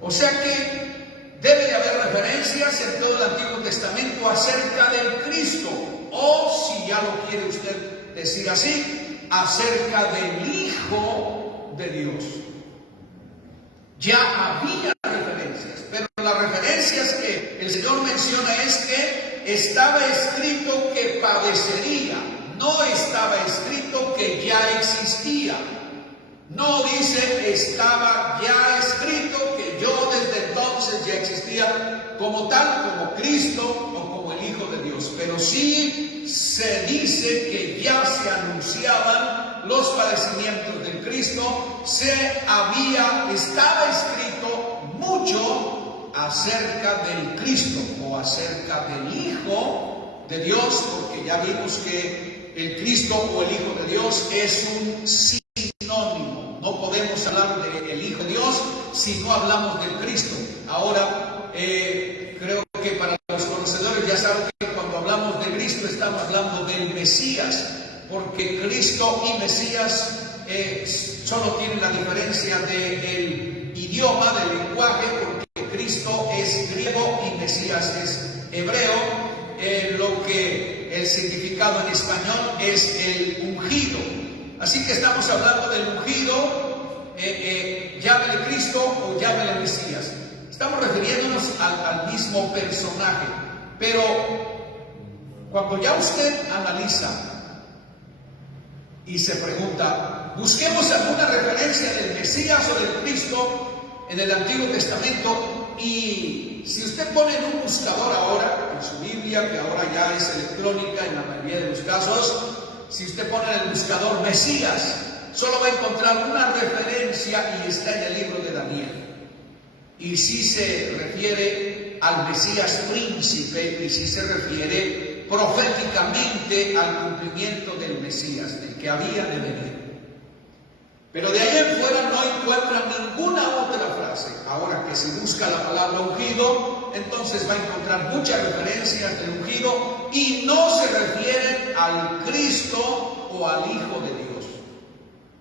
O sea que debe de haber referencias en todo el Antiguo Testamento acerca del Cristo, o si ya lo quiere usted decir así, acerca del Hijo de Dios. Ya había referencias, pero las referencias que el Señor menciona es que estaba escrito que padecería. No estaba escrito que ya existía. No dice estaba ya escrito que yo desde entonces ya existía como tal, como Cristo o como el Hijo de Dios. Pero sí se dice que ya se anunciaban los padecimientos del Cristo. Estaba escrito mucho acerca del Cristo o acerca del Hijo de Dios, porque ya vimos que el Cristo o el Hijo de Dios es un sinónimo. No podemos hablar del Hijo de Dios si no hablamos del Cristo. Ahora, creo que para los conocedores ya saben que cuando hablamos de Cristo estamos hablando del Mesías, porque Cristo y Mesías solo tienen la diferencia del idioma, del lenguaje, porque Cristo es griego y Mesías es hebreo. Lo que el significado en español es el ungido. Así que estamos hablando del ungido, llámele Cristo o llámele Mesías. Estamos refiriéndonos al mismo personaje. Pero cuando ya usted analiza y se pregunta, busquemos alguna referencia del Mesías o del Cristo en el Antiguo Testamento, y si usted pone en un buscador ahora, en su Biblia, que ahora ya es electrónica en la mayoría de los casos, si usted pone en el buscador Mesías, solo va a encontrar una referencia y está en el libro de Daniel. Y si se refiere al Mesías príncipe, y si se refiere proféticamente al cumplimiento del Mesías, del que había de venir. Pero de ahí en fuera no encuentra ninguna otra frase. Ahora que si busca la palabra ungido, entonces va a encontrar muchas referencias del ungido y no se refieren al Cristo o al Hijo de Dios.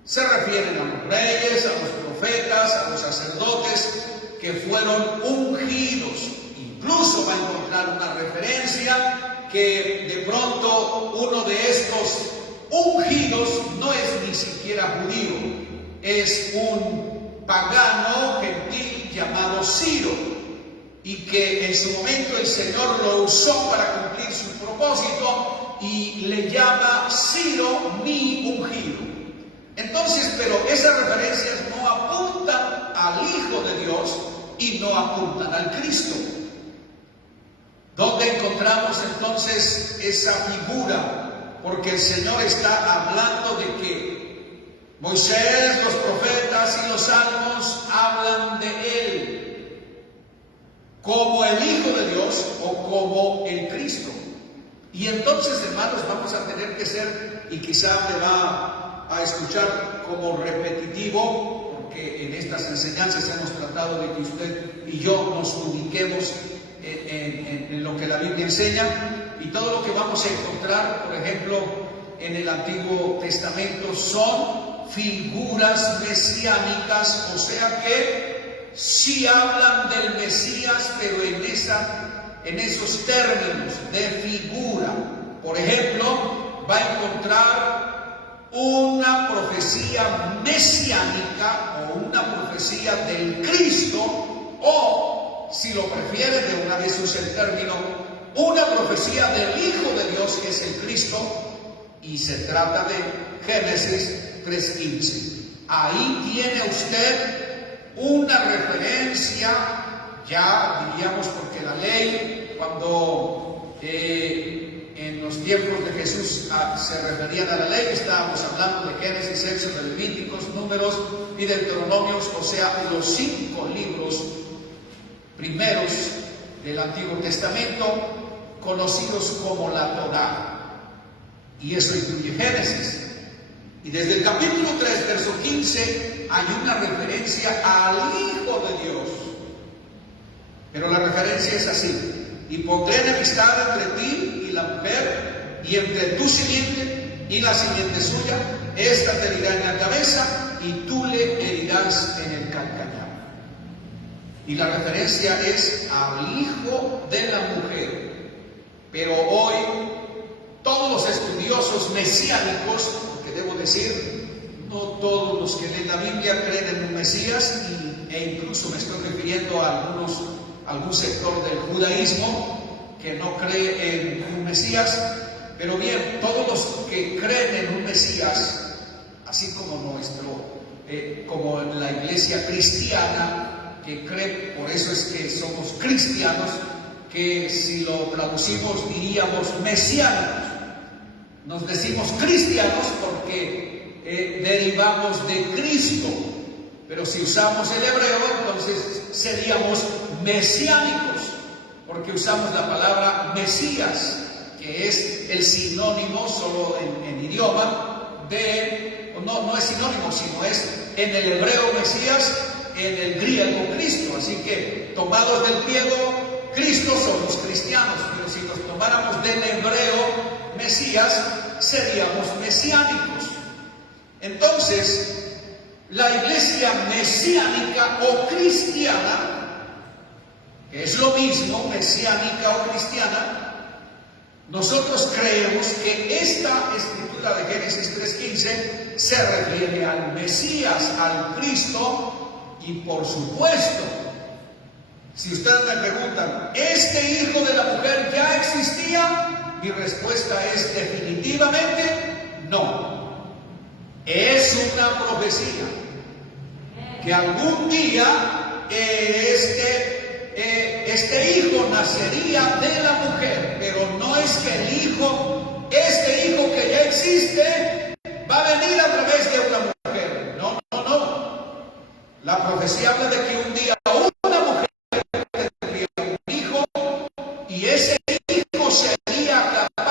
Se refieren a los reyes, a los profetas, a los sacerdotes que fueron ungidos. Incluso va a encontrar una referencia que de pronto uno de estos ungidos no es ni siquiera judío, es un pagano gentil llamado Ciro, y que en su momento el Señor lo usó para cumplir su propósito y le llama Ciro mi ungido. Entonces, pero esas referencias no apuntan al Hijo de Dios y no apuntan al Cristo. ¿Dónde encontramos entonces esa figura? Porque el Señor está hablando de que Moisés, los profetas y los salmos hablan de Él como el Hijo de Dios o como el Cristo. Y entonces, hermanos, vamos a tener que ser, y quizá me va a escuchar como repetitivo, porque en estas enseñanzas hemos tratado de que usted y yo nos ubiquemos en lo que la Biblia enseña, y todo lo que vamos a encontrar, por ejemplo, en el Antiguo Testamento son figuras mesiánicas, o sea que sí hablan del Mesías, pero en esos términos de figura. Por ejemplo, va a encontrar una profecía mesiánica o una profecía del Cristo, o si lo prefiere, de una vez usa el término, una profecía del Hijo de Dios, que es el Cristo, y se trata de Génesis 3:15. Ahí tiene usted una referencia, ya diríamos, porque la ley, cuando en los tiempos de Jesús se referían a la ley, estábamos hablando de Génesis, Éxodo, Levíticos, Números y Deuteronomios, o sea, los 5 libros primeros del Antiguo Testamento, conocidos como la Torá. Y eso incluye Génesis. Y desde el capítulo 3, verso 15, hay una referencia al Hijo de Dios. Pero la referencia es así: y pondré enemistad entre ti y la mujer, y entre tu simiente y la simiente suya. Esta te herirá en la cabeza, y tú le herirás en el calcañar. Y la referencia es al Hijo de la mujer. Pero hoy todos los estudiosos mesiánicos, porque debo decir, no todos los que leen la Biblia creen en un Mesías, e incluso me estoy refiriendo a algún sector del judaísmo que no cree en un Mesías, pero bien, todos los que creen en un Mesías, así como como en la iglesia cristiana, que cree, por eso es que somos cristianos, que si lo traducimos diríamos mesiánicos. Nos decimos cristianos porque derivamos de Cristo, pero si usamos el hebreo, entonces seríamos mesiánicos, porque usamos la palabra Mesías, que es el sinónimo, solo en idioma, no es sinónimo, sino es en el hebreo Mesías, en el griego Cristo. Así que tomados del griego, Cristo somos cristianos, pero si nos tomáramos del hebreo Mesías, seríamos mesiánicos. Entonces, la iglesia mesiánica o cristiana, que es lo mismo, mesiánica o cristiana, nosotros creemos que esta escritura de Génesis 3:15 se refiere al Mesías, al Cristo. Y por supuesto, si ustedes me preguntan, ¿este hijo de la mujer ya existía? Mi respuesta es definitivamente no. Es una profecía que algún día este hijo nacería de la mujer, pero no es que este hijo que ya existe va a venir a través de una mujer. No. La profecía habla de que un día una mujer tendría un hijo, y ese hijo sería capaz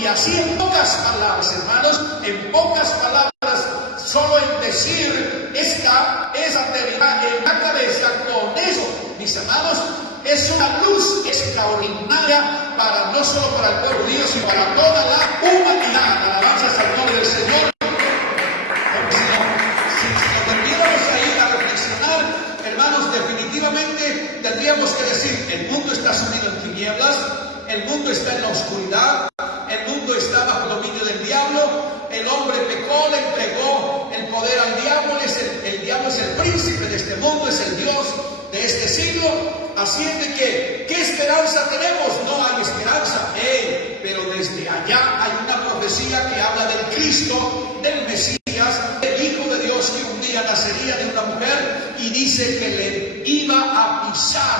Y así en pocas palabras, hermanos, en pocas palabras, solo en decir esa teoría en la cabeza, con eso, mis hermanos, es una luz extraordinaria para no solo para el pueblo judío, sino para toda la humanidad. Alabanzas al nombre del Señor. Si nos perdiéramos ahí a reflexionar, hermanos, definitivamente tendríamos que decir: el mundo está sumido en tinieblas, el mundo está en la oscuridad, el mundo está bajo el dominio del diablo, el hombre pecó, le entregó el poder al diablo, el diablo es el príncipe de este mundo, es el Dios de este siglo. Así es de que, ¿qué esperanza tenemos? No hay esperanza, pero desde allá hay una profecía que habla del Cristo, del Mesías, del Hijo de Dios, que un día nacería de una mujer, y dice que le va a pisar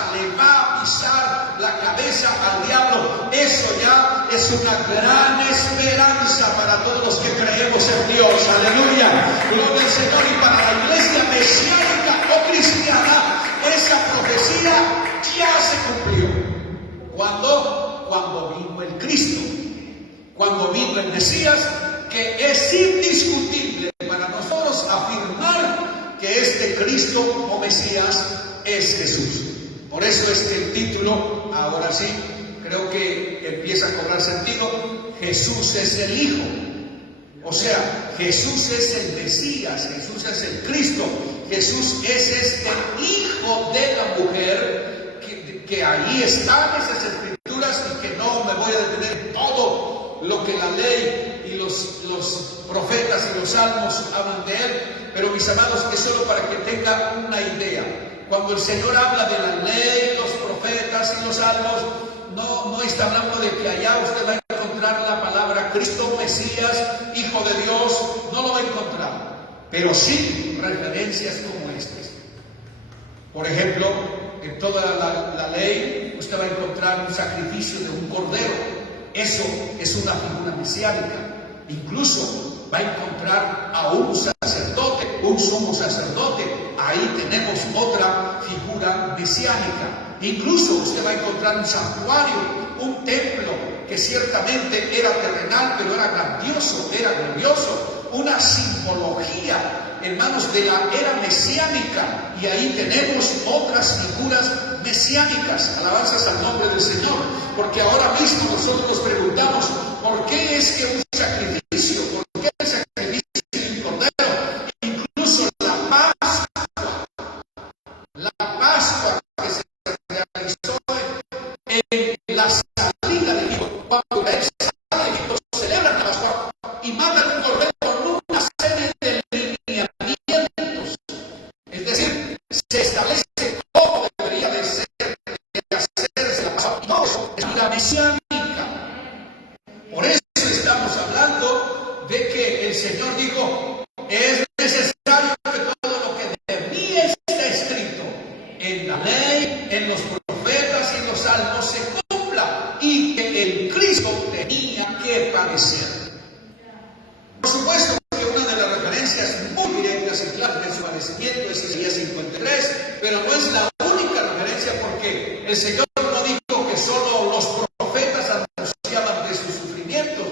la cabeza al diablo. Eso ya es una gran esperanza para todos los que creemos en Dios. Aleluya, gloria al Señor. Y para la iglesia mesiánica o cristiana, esa profecía ya se cumplió. Cuando vino el Cristo, cuando vino el Mesías, que es indiscutible para nosotros afirmar que este Cristo o Mesías es Jesús. Por eso es que el título, ahora sí, creo que empieza a cobrar sentido: Jesús es el Hijo. O sea, Jesús es el Mesías, Jesús es el Cristo, Jesús es este Hijo de la mujer que ahí están esas escrituras, y que no me voy a detener en todo lo que la ley y los profetas y los salmos hablan de él, pero mis amados, es solo para que tengan una idea. Cuando el Señor habla de la ley, los profetas y los salmos, no está hablando de que allá usted va a encontrar la palabra Cristo, Mesías, Hijo de Dios, no lo va a encontrar, pero sí referencias como estas. Por ejemplo, en toda la ley usted va a encontrar un sacrificio de un cordero. Eso es una figura mesiánica. Incluso va a encontrar a un sacerdote, un sumo sacerdote. Ahí tenemos otra figura mesiánica. Incluso usted va a encontrar un santuario, un templo que ciertamente era terrenal, pero era grandioso, era glorioso, una simbología, hermanos, de la era mesiánica. Y ahí tenemos otras figuras mesiánicas. Alabanzas al nombre del Señor. Porque ahora mismo nosotros nos preguntamos: ¿por qué es que un sacrificio, por qué el sacrificio de un cordero? Incluso la Pascua que se realizó en la salida de Egipto, cuando él sale de Egipto, celebran la Pascua y matan un cordero con una serie de lineamientos. Es decir, se establece cómo debería de hacerse la Pascua. No, es una mesiánica. Por eso estamos hablando de que el Señor dijo: es necesario que todo lo que de mí está escrito en la ley, en los profetas y en los salmos se cumpla, y que el Cristo tenía que padecer. Por supuesto que una de las referencias muy directas y claras de su padecimiento es Isaías 53, pero no es la única referencia, porque el Señor no dijo que solo los profetas anunciaban de sus sufrimientos,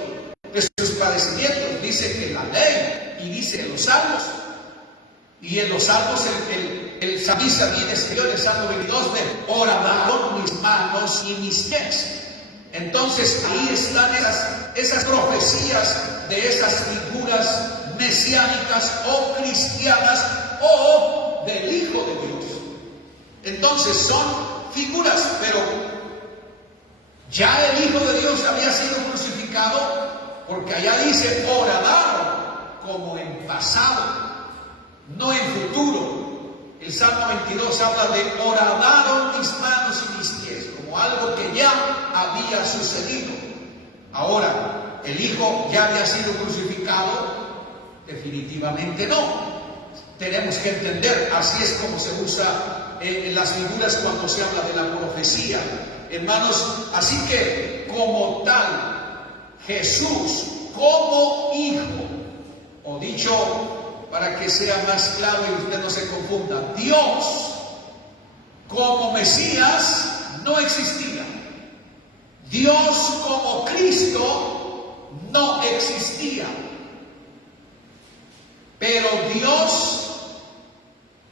de sus padecimientos. Dice que la ley, y dice en los salmos. Y en los salmos el salmista bien escribió en el Salmo 22: horadaron mis manos y mis pies. Entonces ahí están esas profecías de esas figuras mesiánicas o cristianas o del Hijo de Dios. Entonces son figuras, pero ya el Hijo de Dios había sido crucificado, porque allá dice horadaron, como en pasado, no en futuro. El Salmo 22 habla de horadaron mis manos y mis pies, como algo que ya había sucedido. Ahora, ¿el Hijo ya había sido crucificado? Definitivamente no. Tenemos que entender, así es como se usa en las figuras cuando se habla de la profecía, hermanos. Así que, como tal, Jesús como Hijo, o dicho para que sea más claro y usted no se confunda, Dios como Mesías no existía. Dios como Cristo no existía. Pero Dios,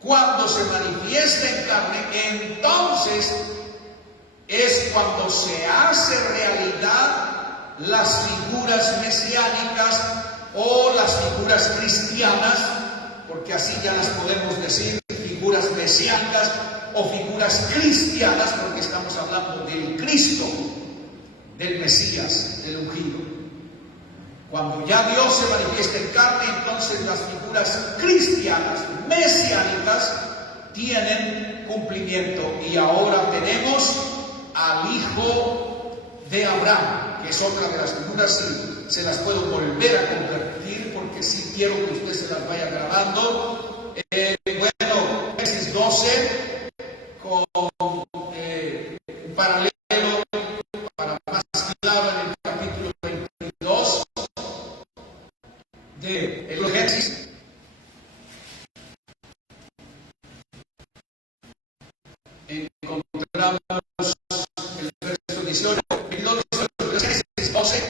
cuando se manifiesta en carne, entonces es cuando se hace realidad las figuras mesiánicas o las figuras cristianas, porque así ya las podemos decir, figuras mesiánicas o figuras cristianas, porque estamos hablando del Cristo, del Mesías, del ungido. Cuando ya Dios se manifiesta en carne, entonces las figuras cristianas, mesiánicas, tienen cumplimiento. Y ahora tenemos al hijo de Abraham, que es otra de las figuras, y se las puedo volver a convertir, porque sí quiero que usted se las vaya grabando. Bueno, Génesis 12, con un paralelo para más claro en el capítulo 22 de el Génesis. Encontramos el verso 18, 22, 12,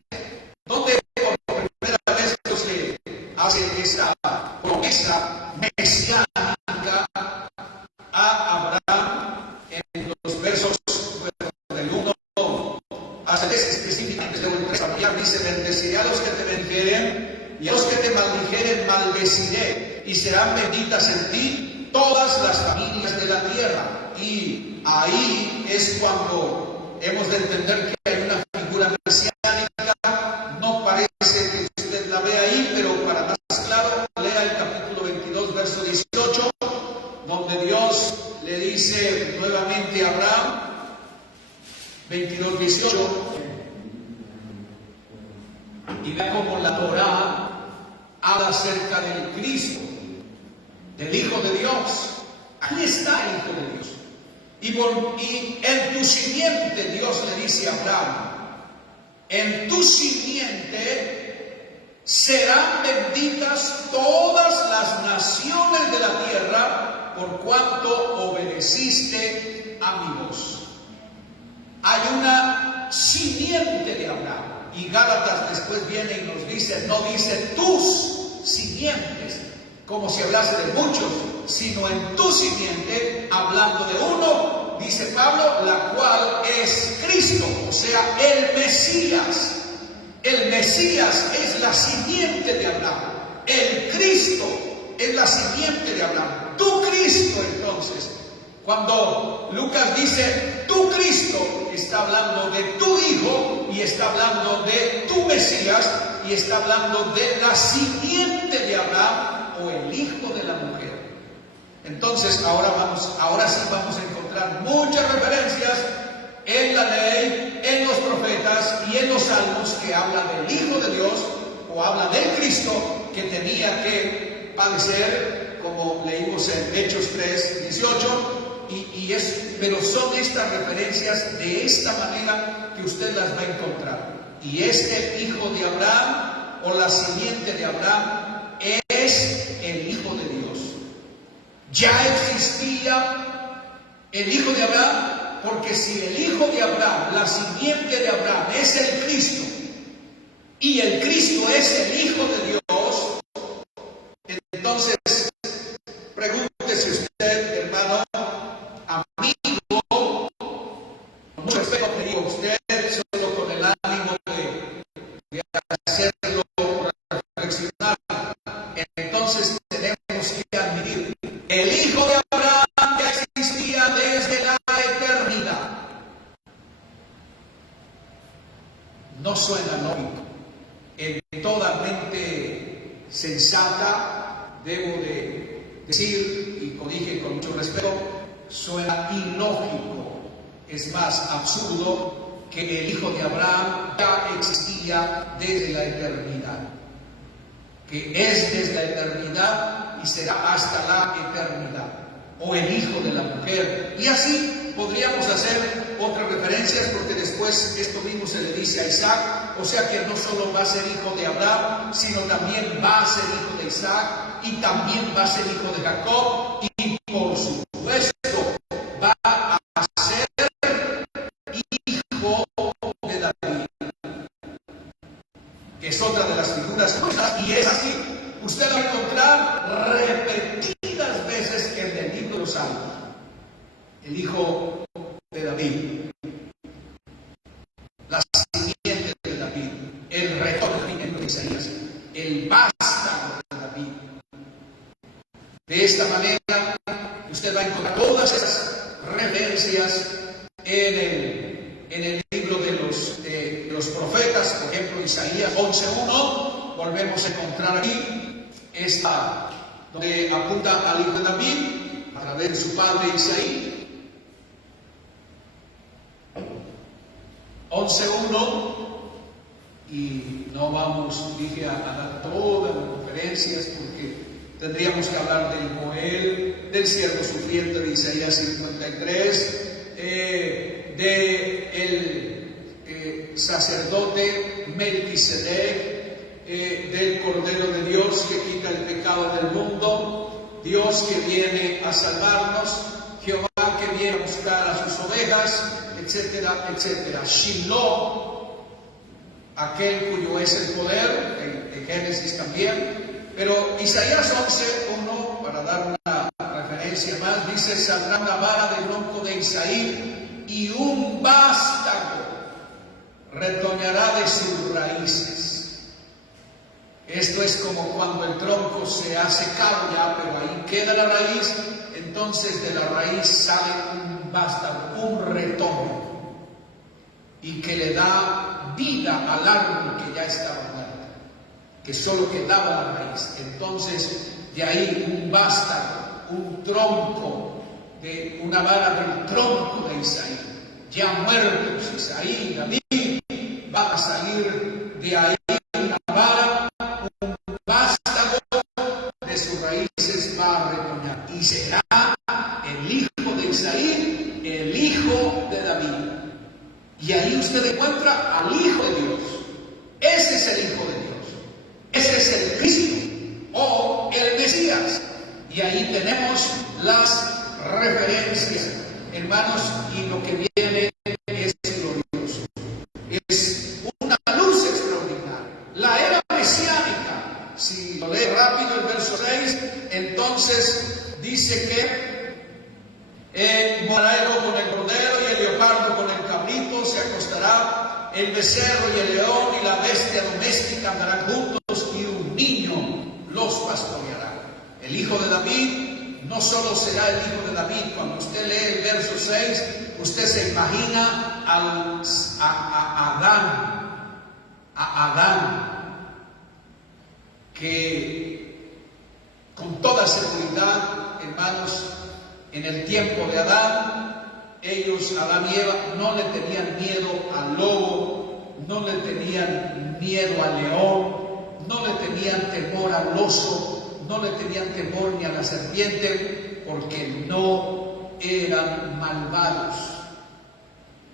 donde por primera vez Dios le hace esa promesa mesiánica a Abraham en los versos del 1 hasta 3, específicamente desde el 3 familiar, dice: bendeciré a los que te bendijeren y a los que te maldijeren maldeciré, y serán benditas en ti todas las familias de la tierra. Y ahí es cuando hemos de entender que hay una figura mesiánica. No parece que usted la vea ahí, pero para más claro, lea el capítulo 22, verso 18, donde Dios le dice nuevamente a Abraham, 22, 18, y vea cómo la Torá habla acerca del Cristo, del Hijo de Dios. Aquí está el Hijo de Dios. Y en tu simiente, Dios le dice a Abraham, en tu simiente serán benditas todas las naciones de la tierra, por cuanto obedeciste a mi voz. Hay una simiente de Abraham. Y Gálatas después viene y nos dice, no dice tus simientes, como si hablase de muchos, sino en tu simiente, hablando de uno, dice Pablo, la cual es Cristo, o sea, el Mesías. El Mesías es la simiente de Abraham. El Cristo es la simiente de Abraham. Tu Cristo, entonces, cuando Lucas dice tu Cristo, está hablando de tu Hijo y está hablando de tu Mesías y está hablando de la simiente de Abraham, o el hijo de la mujer. Entonces ahora sí vamos a encontrar muchas referencias en la ley, en los profetas y en los salmos que habla del Hijo de Dios o habla del Cristo que tenía que padecer, como leímos en Hechos 3, 18, pero son estas referencias de esta manera que usted las va a encontrar. Y este Hijo de Abraham o la simiente de Abraham es el Hijo de Dios. Ya existía el Hijo de Abraham, porque si el Hijo de Abraham, la simiente de Abraham, es el Cristo, y el Cristo es el Hijo de Dios, entonces pregúntese usted, hermano, amigo, con mucho respeto que digo usted, solo con el ánimo de hacerlo reflexionar. Entonces tenemos que admitir, el Hijo de Abraham ya existía desde la eternidad. No suena lógico. En toda mente sensata, debo de decir, y corrige con mucho respeto, suena ilógico, es más absurdo, que el Hijo de Abraham ya existía desde la eternidad, que es desde la eternidad y será hasta la eternidad, o el Hijo de la mujer. Y así podríamos hacer otras referencias, porque después esto mismo se le dice a Isaac, o sea que no solo va a ser hijo de Abraham, sino también va a ser hijo de Isaac, y también va a ser hijo de Jacob, y por supuesto va a ser hijo de David. que es otra de las figuras, y es así. Usted va a encontrar repetidas veces en el libro de los Salmos. El hijo de David, la simiente de David, el retorno de David, de Isaías, el vástago de David. De esta manera, usted va a encontrar todas esas referencias en el libro de los profetas, por ejemplo, Isaías 11:1, volvemos a encontrar aquí esta, donde apunta al hijo de David a través de su padre Isaí. 11:1, y no vamos, dije, a dar todas las conferencias porque tendríamos que hablar del Joel, del siervo sufriente de Isaías 53, del sacerdote Melquisedec, del Cordero de Dios que quita el pecado del mundo, Dios que viene a salvarnos, Jehová que viene a buscar a sus ovejas, etcétera, etcétera. Shiloh, aquel cuyo es el poder, en Génesis también. Pero Isaías 11:1, para dar una referencia más, dice: saldrá una vara del tronco de Isaí y un vástago retoñará de sus raíces. Esto es como cuando el tronco se ha secado ya, pero ahí queda la raíz. Entonces de la raíz sale un vástago, un retoño, y que le da vida al árbol que ya estaba muerto, que solo quedaba la raíz. Entonces de ahí un vástago, un tronco, de una vara del tronco de Isaí, ya muertos Isaí, David, va a salir de ahí una vara, un vástago, de sus raíces va a retoñar, y será el hijo de Isaí, el hijo de David. Y ahí usted encuentra al Hijo de Dios. Ese es el Hijo de Dios. Ese es el Cristo o el Mesías. Y ahí tenemos las referencias, hermanos, y lo que viene es glorioso. Es una luz extraordinaria. La era mesiánica, si lo lee rápido el verso 6, entonces dice que morará el lobo con el cordero y el leopardo con el cabrito, se acostará el becerro y el león y la bestia doméstica andarán juntos y un niño los pastoreará. El hijo de David no solo será el hijo de David. Cuando usted lee el verso 6, usted se imagina a Adán, que con toda seguridad, hermanos, en el tiempo de Adán, ellos, Adán y Eva, no le tenían miedo al lobo, no le tenían miedo al león, no le tenían temor al oso, no le tenían temor ni a la serpiente, porque no eran malvados.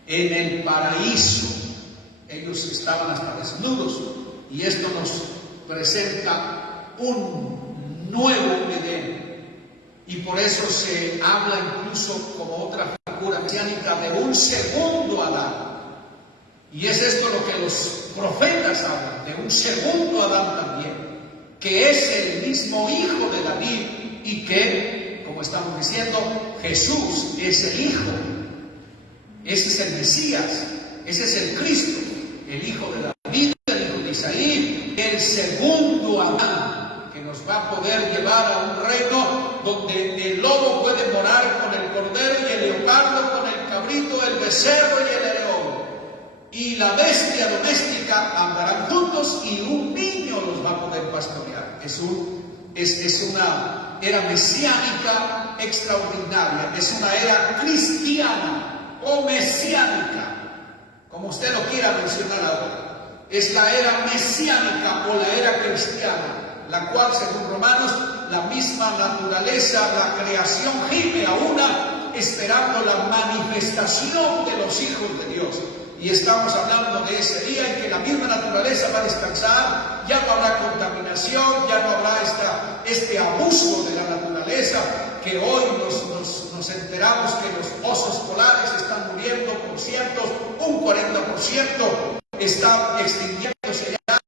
En el paraíso, ellos estaban hasta desnudos, y esto nos presenta un nuevo Edén. Y por eso se habla incluso como otra figura mesiánica de un segundo Adán. Y es esto lo que los profetas hablan, de un segundo Adán también, que es el mismo hijo de David y que, como estamos diciendo, Jesús es el hijo. Ese es el Mesías, ese es el Cristo, el hijo de David, el hijo de Isaí, el segundo Adán, que nos va a poder llevar a un reino donde el lobo puede morar con el cordero y el leopardo con el cabrito, el becerro y el león. Y la bestia doméstica andarán juntos y un niño los va a poder pastorear. Es una era mesiánica extraordinaria, es una era cristiana o mesiánica, como usted lo quiera mencionar ahora. Es la era mesiánica o la era cristiana, la cual, según Romanos, la misma naturaleza, la creación gime a una, esperando la manifestación de los hijos de Dios. Y estamos hablando de ese día en que la misma naturaleza va a descansar, ya no habrá contaminación, ya no habrá este abuso de la naturaleza, que hoy nos enteramos que los osos polares están muriendo por cientos, un 40% está extinguiéndose ya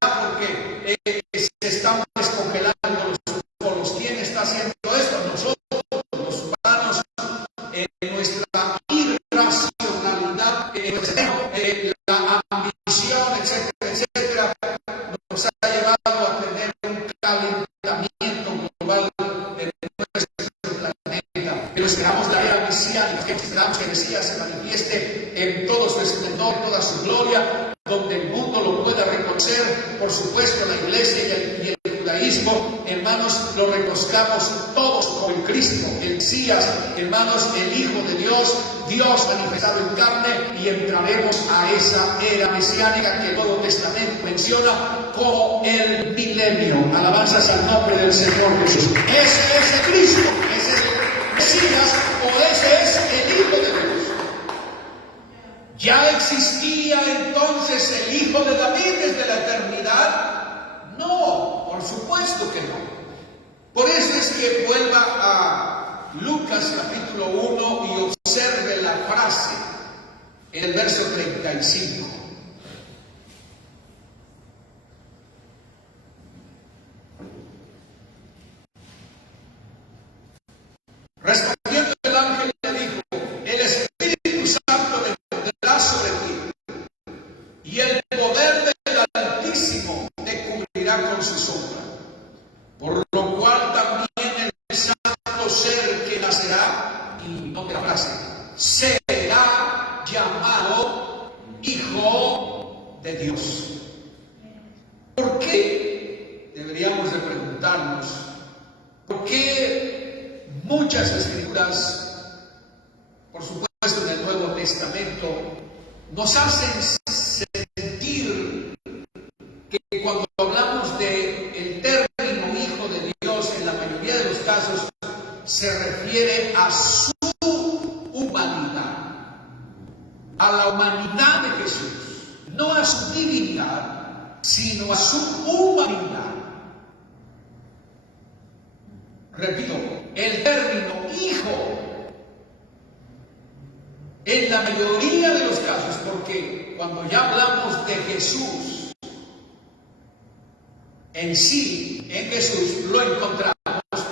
toda su gloria, donde el mundo lo pueda reconocer. Por supuesto, la iglesia y el judaísmo, hermanos, lo reconozcamos todos como el Cristo, el Mesías, hermanos, el Hijo de Dios, Dios manifestado en carne, y entraremos a esa era mesiánica que el Nuevo Testamento menciona como el milenio. Alabanzas al nombre del Señor Jesús. Ese es el Cristo, ese es el Mesías, o ese es el Hijo de Dios. ¿Ya existía entonces el Hijo de David desde la eternidad? No, por supuesto que no. Por eso es que vuelva a Lucas capítulo 1 y observe la frase en el verso 35. Respondiendo el ángel le dijo: el Espíritu Santo vendrá sobre ti, y el poder del Altísimo te cubrirá con su sombra. Por lo cual también el santo ser que nacerá, y no te frase, será llamado Hijo de Dios. ¿Por qué? Deberíamos de preguntarnos, ¿por qué muchas escrituras, por supuesto en el Nuevo Testamento, nos hacen sentir que cuando hablamos de el término Hijo de Dios, en la mayoría de los casos se refiere a su humanidad, a la humanidad de Jesús, no a su divinidad, sino a su humanidad? Repito, el término Hijo, en la mayoría de los casos, porque cuando ya hablamos de Jesús, en sí, en Jesús lo encontramos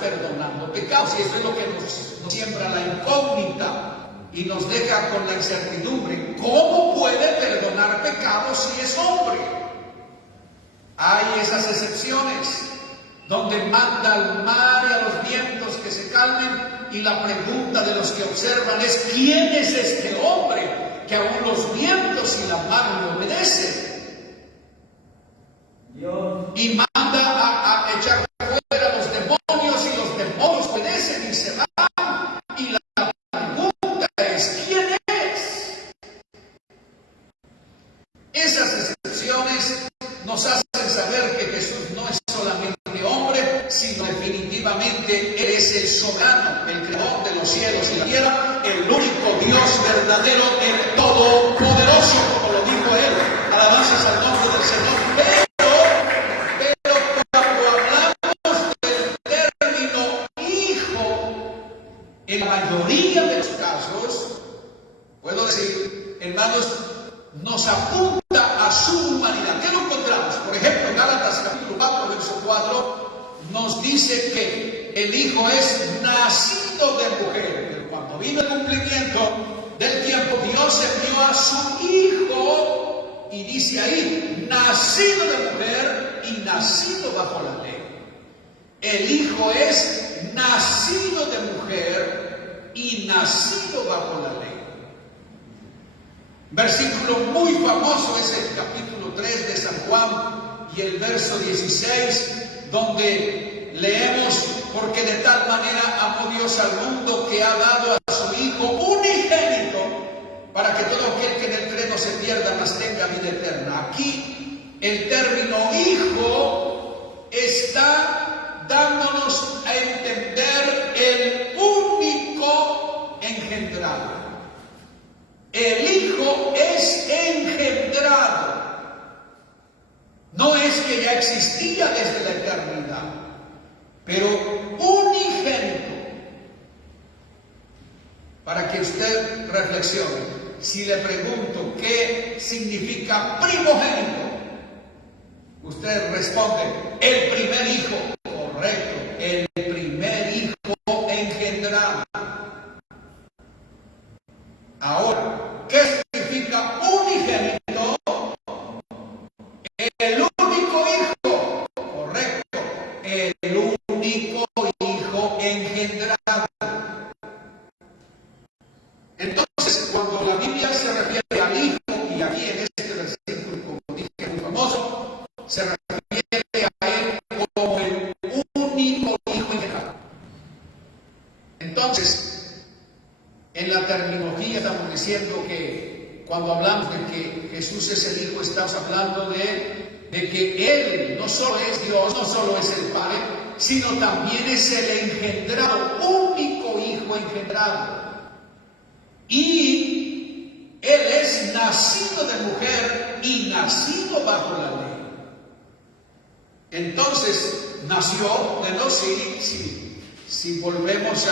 perdonando pecados, y eso es lo que nos siembra la incógnita y nos deja con la incertidumbre. ¿Cómo puede perdonar pecados si es hombre? Hay esas excepciones donde manda al mar y a los vientos que se calmen, y la pregunta de los que observan es: ¿quién es este hombre que aún los vientos y la mar le obedecen? Y manda a echar fuera a los demonios, y los demonios obedecen y se van. Y la pregunta es: ¿quién es? Esas excepciones nos hacen saber que Jesús no es solamente hombre, sino definitivamente Él es el soberano, el creador de los cielos y la tierra, el único Dios verdadero, el todopoderoso, como lo dijo Él. Alabanzas al nombre del Señor. Pero cuando hablamos del término Hijo, en la mayoría de los casos, puedo decir, hermanos, nos apunta a su humanidad. ¿Qué lo encontramos? Por ejemplo, en Gálatas capítulo 4, verso 4, nos dice que el Hijo es nacido de mujer. Pero cuando vino el cumplimiento del tiempo, Dios envió a su Hijo, y dice ahí: nacido de mujer y nacido bajo la ley. El Hijo es nacido de mujer y nacido bajo la ley. Versículo muy famoso es el capítulo 3 de San Juan y el verso 16, donde leemos: porque de tal manera amó Dios al mundo que ha dado a su Hijo unigénito, para que todo aquel que en él cree no se pierda, mas tenga vida eterna. Aquí el término Hijo está dándonos a entender el único engendrado. El Hijo es engendrado. No es que ya existía desde la eternidad, pero unigénito. Para que usted reflexione, si le pregunto qué significa primogénito, usted responde: el primer hijo. Correcto, el primer hijo engendrado. Ahora, ¿qué significa unigénito? El único hijo. Correcto, el único hijo engendrado. Entonces, cuando la Biblia se refiere al Hijo, y aquí en cuando hablamos de que Jesús es el Hijo, estamos hablando de que Él no solo es Dios, no solo es el Padre, sino también es el engendrado, único Hijo engendrado. Y Él es nacido de mujer y nacido bajo la ley. Entonces, nació de los si volvemos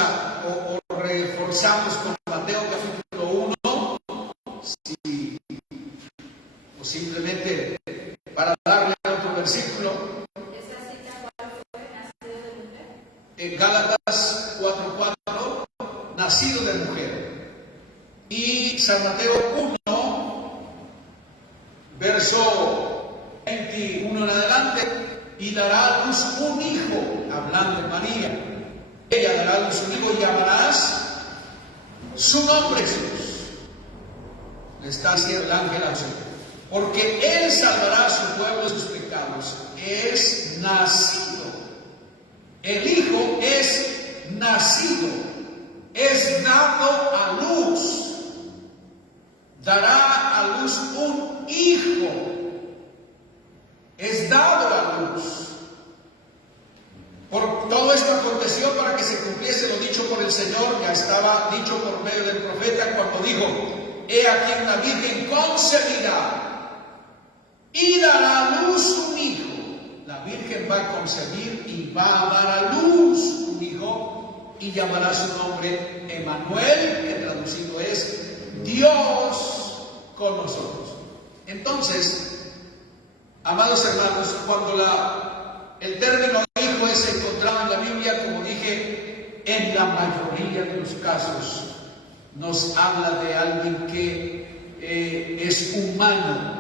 o reforzamos con Mateo capítulo 1, o simplemente para darle otro versículo. ¿Esa cita cuál fue? ¿Nacido de mujer? En Gálatas 4:4, nacido de mujer. Y San Mateo 1, verso 21 en adelante, y dará a luz un hijo, hablando de María. Ella dará a luz un hijo y llamarás su nombre Jesús. Le está diciendo el ángel a José, porque Él salvará a su pueblo de sus pecados. Es nacido. El Hijo es nacido. Es dado a luz. Dará a luz un hijo. Es dado a luz. Por todo esto aconteció para que se cumpliese lo dicho por el Señor, ya estaba dicho por medio del profeta cuando dijo: he aquí una virgen concebirá y dará a luz un hijo. La virgen va a concebir y va a dar a luz un hijo y llamará su nombre Emmanuel, que traducido es Dios con nosotros. Entonces, amados hermanos, cuando el término hijo es encontrado en la Biblia, como dije, en la mayoría de los casos nos habla de alguien que es humano,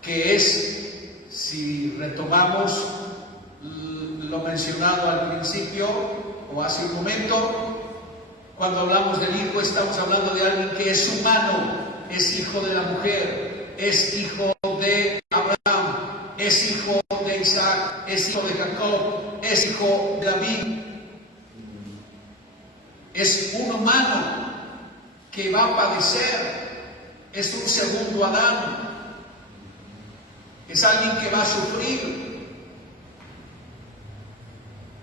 que es, si retomamos lo mencionado al principio o hace un momento, cuando hablamos del hijo estamos hablando de alguien que es humano, es hijo de la mujer, es hijo de Abraham, es hijo de Isaac, es hijo de Jacob, es hijo de David. Es un humano que va a padecer, es un segundo Adán, es alguien que va a sufrir,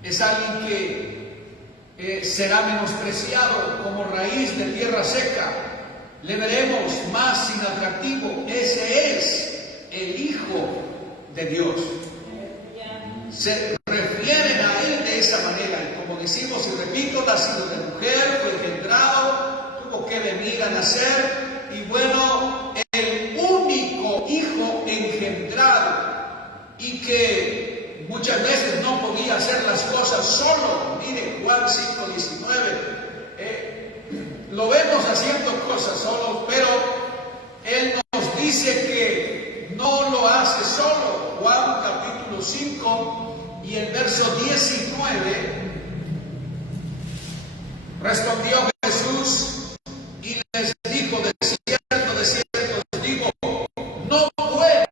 es alguien que será menospreciado como raíz de tierra seca. Le veremos más inatractivo. Ese es el Hijo de Dios. Se refieren a Él de esa manera. Y como decimos y repito, nacido de mujer, fue engendrado, tuvo que venir a nacer. Y bueno, el único Hijo engendrado, y que muchas veces no podía hacer las cosas solo. Mire, Juan 5:19. Lo vemos haciendo cosas solo, pero Él nos dice que no lo hace solo. Juan capítulo 5 y el verso 19. Respondió Jesús y les dijo: de cierto les digo, no puede,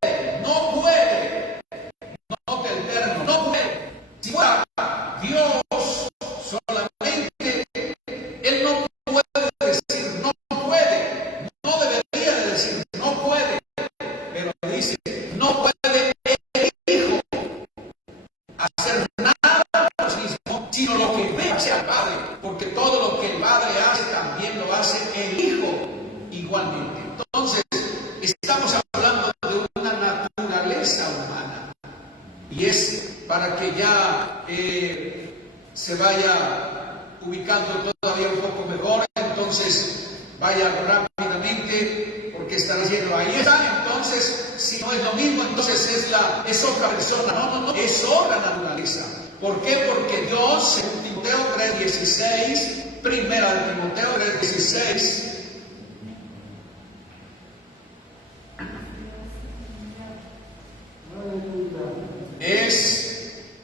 note el término, no puede. Si fuera Dios solamente, Él no puede decir no puede, no debería de decir no puede, pero dice no puede el Hijo hacer nada por sí mismo, sino lo que ve hacia el Padre, porque todo lo que el Padre hace también lo hace el Hijo igualmente. Entonces, estamos hablando de una naturaleza humana, y es para que ya se vaya ubicando todavía un poco mejor. Entonces vaya rápidamente, porque están diciendo ahí está. Entonces, si no es lo mismo, entonces es otra persona. No, es otra naturaleza. ¿Por qué? Porque Dios, según Timoteo 3:16, primera de Timoteo 3:16, es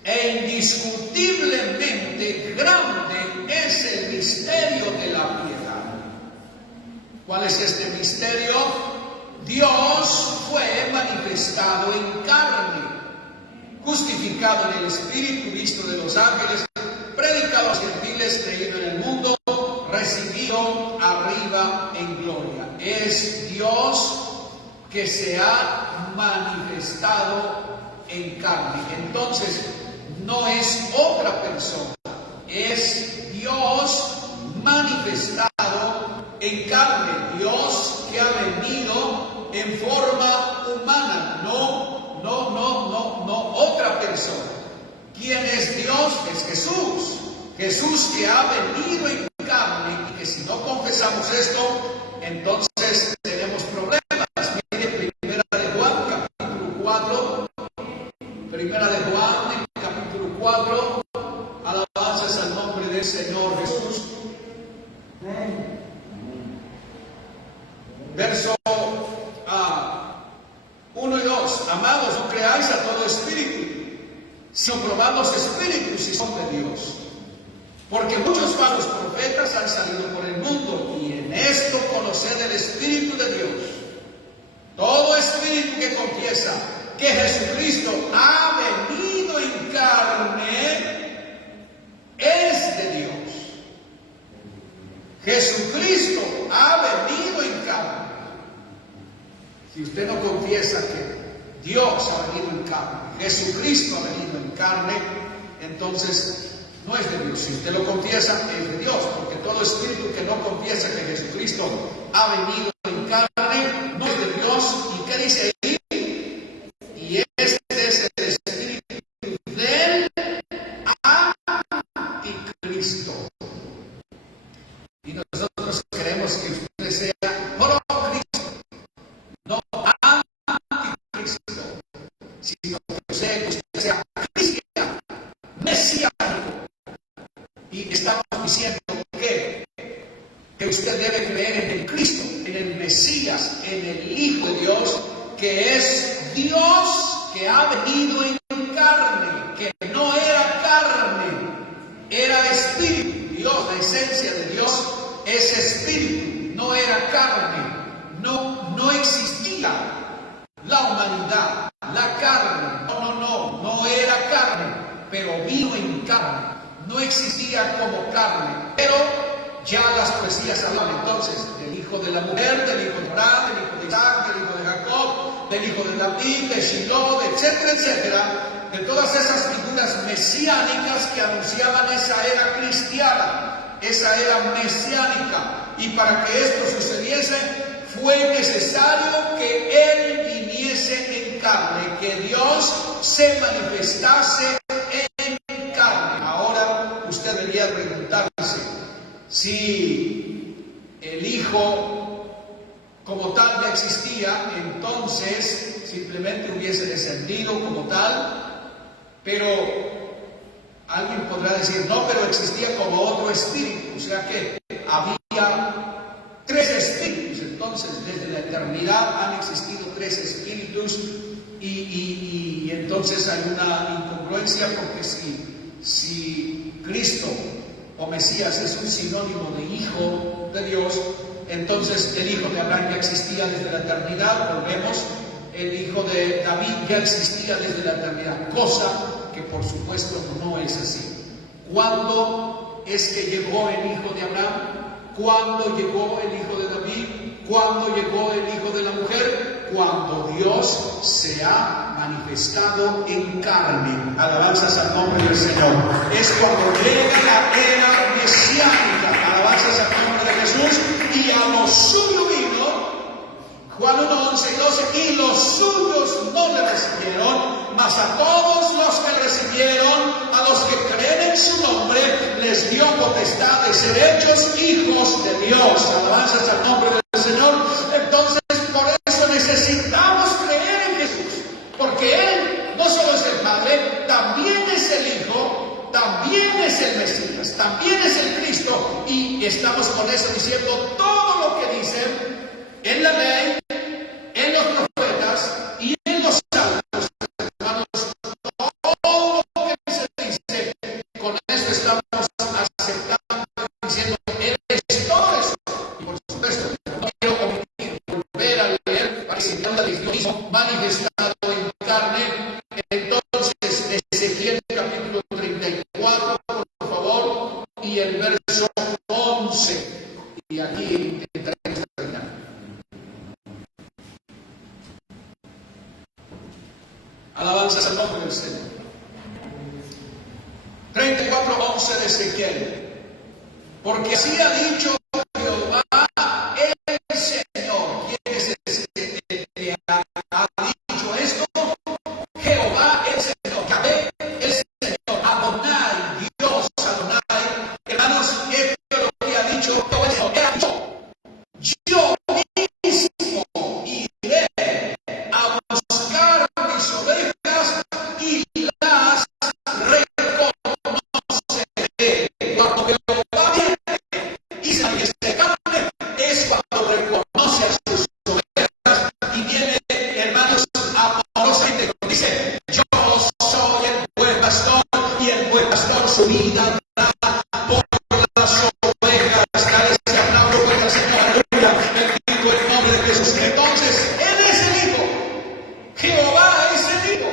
indiscutiblemente grande es el misterio de la piedad. ¿Cuál es este misterio? Dios fue manifestado en carne, justificado en el Espíritu, visto de los ángeles, predicado a los gentiles, creído en el mundo, recibido arriba en gloria. que se ha manifestado en carne. Entonces, no es otra persona, es Dios manifestado en carne, Dios que ha venido en forma humana, no otra persona. ¿Quién es Dios? Es Jesús. Jesús que ha venido en carne, y que si no confesamos esto, entonces tenemos problemas. Mire, Primera de Juan, capítulo 4. Primera de Juan, capítulo 4. Alabanzas al nombre del Señor Jesús. Verso 1 y 2. Amados, no creáis a todo espíritu, sino probad los espíritus si son de Dios. Porque muchos falsos profetas han salido por el mundo, y en esto conoced el Espíritu de Dios. Todo espíritu que confiesa que Jesucristo ha venido en carne es de Dios. Jesucristo ha venido en carne. Si usted no confiesa que Dios ha venido en carne, Jesucristo ha venido en carne, entonces no es de Dios. Si usted lo confiesa, es de Dios, porque todo espíritu que no confiesa que Jesucristo ha venido en carne no es de Dios. ¿Y qué dice ahí? Y este es el espíritu del anticristo. Y nosotros queremos que usted sea pro-Cristo, no anticristo, sino que usted sea cristiano, mesiánico. Y estamos diciendo que usted debe creer en el Cristo, en el Mesías, en el Hijo de Dios, que es Dios que ha venido en carne, que no era carne, era espíritu. Dios, la esencia de Dios es espíritu, no era carne, no existía la humanidad, la carne, no era carne, pero vino en carne. No existía como carne, pero ya las poesías hablan entonces del hijo de la mujer, del hijo de Abraham, del hijo de Isaac, del hijo de Jacob, del hijo de David, de Shiloh, etcétera, etcétera, de todas esas figuras mesiánicas que anunciaban esa era cristiana, esa era mesiánica. Y para que esto sucediese, fue necesario que Él viniese en carne, que Dios se manifestase en carne. Ahora usted debería preguntarse si el Hijo como tal ya existía, entonces simplemente hubiese descendido como tal, pero alguien podrá decir, no, pero existía como otro espíritu, o sea que había tres espíritus. Entonces desde la eternidad han existido tres espíritus y entonces hay una incongruencia, porque si Cristo o Mesías es un sinónimo de Hijo de Dios, entonces el Hijo de Abraham ya existía desde la eternidad. Volvemos, el Hijo de David ya existía desde la eternidad, cosa que por supuesto no es así. ¿Cuándo es que llegó el Hijo de Abraham? ¿Cuándo llegó el Hijo de David? ¿Cuándo llegó el Hijo de la mujer? Cuando Dios se ha manifestado en carne. Alabanzas al nombre del Señor. Es cuando llega la era mesiánica. Alabanzas al nombre de Jesús. Y a lo suyo vino, Juan 1, 11 y 12, y los suyos no le recibieron, mas a todos los que recibieron, a los que creen en su nombre, les dio potestad de ser hechos hijos de Dios. Alabanzas al nombre del Señor. Entonces, por eso necesitamos creer en Jesús, porque Él no solo es el Padre, también es el Hijo, también es el Mesías, también es el Cristo, y estamos con eso diciendo todo lo que dicen en la ley, en los profetas y en los salmos. Hermanos, todo lo que se dice, con eso estamos aceptando, diciendo, Él es todo eso. Y por supuesto, no quiero volver a leer para que se entienda el Dios manifestado en carne. Entonces, Ezequiel capítulo 34, por favor, y el verso 11. Y aquí intentaremos terminar. Alabanzas al nombre del Señor. 34:11 de Ezequiel. Porque así ha dicho Jehová el Señor. ¿Quién es el que ha dicho esto? Jehová el Señor. Yahvé el Señor. Adonai, Dios Adonai. Hermanos, esto es lo que ha dicho Jehová el Señor. He dicho, yo mismo iré a buscar mis ovejas y las reconoceré. Cuando Jehová viene y se manifiesta carne, es cuando reconoce a sus ovejas y viene, hermanos, amorosamente, dice, yo soy el buen pastor y el buen pastor su vida da por las ovejas. Dale ese aplauso para el Señor, aleluya, bendito el nombre de Jesús. Entonces, Él es el Hijo, Jehová es el Hijo,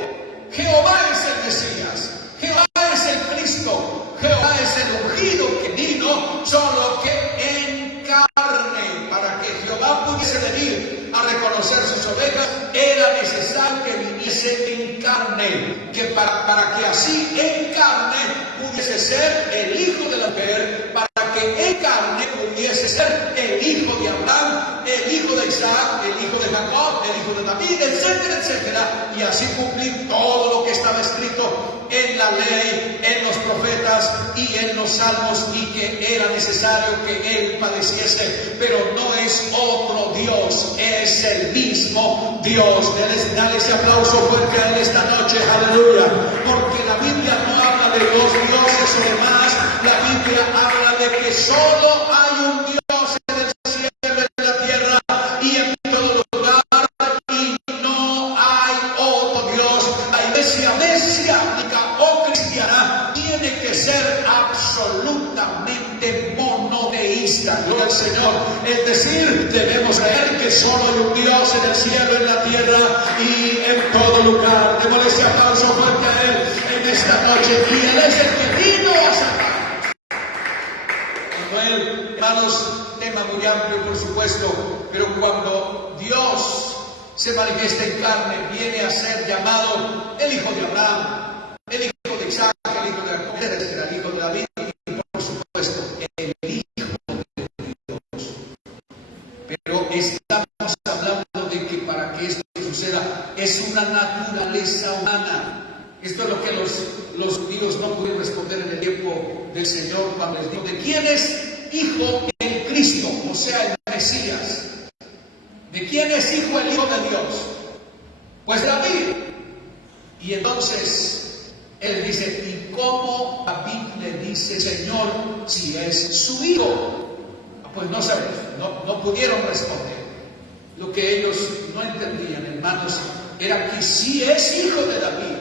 Jehová es el Mesías, Jehová es el Cristo, Jehová es el ungido que vino, solo que en carne. Para que Jehová pudiese venir a reconocer sus ovejas, era necesario que viniese en carne, que para que así en carne pudiese ser el hijo de la mujer, para que en carne pudiese ser el hijo de Abraham, el hijo de Isaac, el hijo de Jacob, el hijo de David, etcétera, etcétera, y así cumplir todo lo que estaba escrito en la ley, en los profetas y en los salmos, y que era necesario que Él padeciese. Pero no es otro Dios, es el mismo Dios. Dale ese aplauso fuerte a Él esta noche, aleluya, porque la Biblia no habla de dos dioses o demás, la Biblia habla de que solo hay un Dios en el cielo, en la tierra y en todo lugar, y no hay otro Dios. La iglesia mesiánica o cristiana tiene que ser absolutamente monoteísta, gloria al Señor. Es decir, debemos creer que solo hay un Dios en el cielo, en la tierra y en todo lugar. Démosle ese aplauso fuerte a Él en esta noche, y Él es el que vino a salvar. Hermanos, tema muy amplio, por supuesto, pero cuando Dios se manifiesta en carne, viene a ser llamado el hijo de Abraham, el hijo de Isaac, el hijo de Jacob, el hijo de David, y por supuesto, el hijo de Dios. Pero estamos hablando de que para que esto suceda es una naturaleza humana. Esto es lo que los judíos no pudieron responder en el tiempo del Señor cuando les dijo: ¿de quién es hijo el Cristo? O sea, el Mesías. ¿De quién es hijo el Hijo de Dios? Pues David. Y entonces él dice: ¿y cómo David le dice Señor si es su hijo? Pues no sabemos, no pudieron responder. Lo que ellos no entendían, hermanos, era que sí es hijo de David,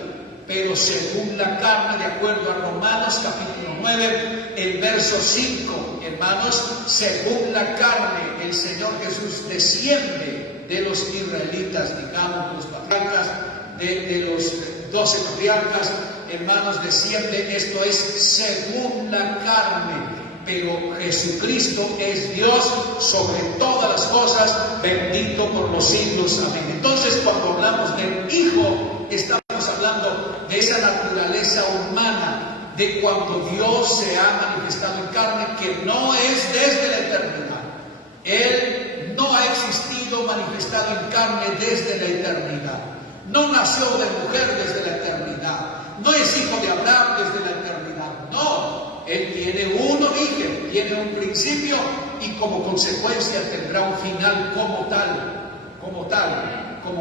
pero según la carne, de acuerdo a Romanos capítulo 9, el verso 5, hermanos, según la carne, el Señor Jesús desciende de los israelitas, digamos, los patriarcas, de los 12 patriarcas, hermanos, desciende, esto es según la carne. Pero Jesucristo es Dios sobre todas las cosas, bendito por los siglos, amén. Entonces, cuando hablamos del Hijo, estamos hablando de esa naturaleza humana, de cuando Dios se ha manifestado en carne, que no es desde la eternidad. Él no ha existido manifestado en carne desde la eternidad. No nació de mujer desde la eternidad. No es hijo de Abraham desde la eternidad. No. Él tiene un origen, tiene un principio, y como consecuencia tendrá un final como tal, como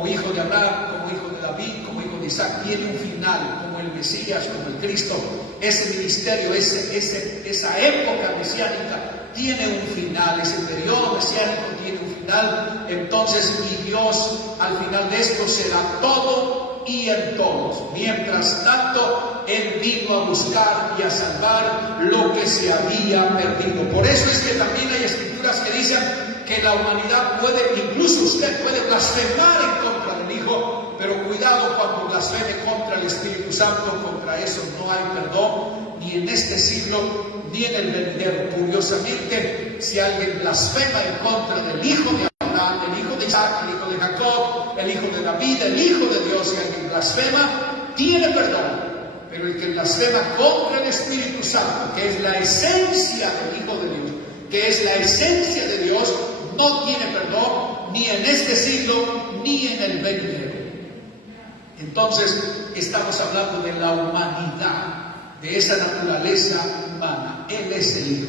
hijo de Abraham, como hijo de David, como hijo de Isaac. Tiene un final, como el Mesías, como el Cristo. Ese ministerio, esa época mesiánica tiene un final, ese periodo mesiánico tiene un final. Entonces, y Dios al final de esto será todo y en todos. Mientras tanto, Él vino a buscar y a salvar lo que se había perdido. Por eso es que también hay escrituras que dicen que la humanidad puede, incluso usted puede blasfemar en contra del Hijo, pero cuidado cuando blasfeme contra el Espíritu Santo. Contra eso no hay perdón, ni en este siglo, ni en el venidero. Curiosamente, si alguien blasfema en contra del Hijo de Abraham, del Hijo de Isaac, el Hijo de Jacob, el Hijo de David, el Hijo de Dios, y el que blasfema tiene perdón. Pero el que blasfema contra el Espíritu Santo, que es la esencia del Hijo de Dios, que es la esencia de Dios, no tiene perdón ni en este siglo ni en el venidero. Entonces estamos hablando de la humanidad, de esa naturaleza humana. Él es el Hijo.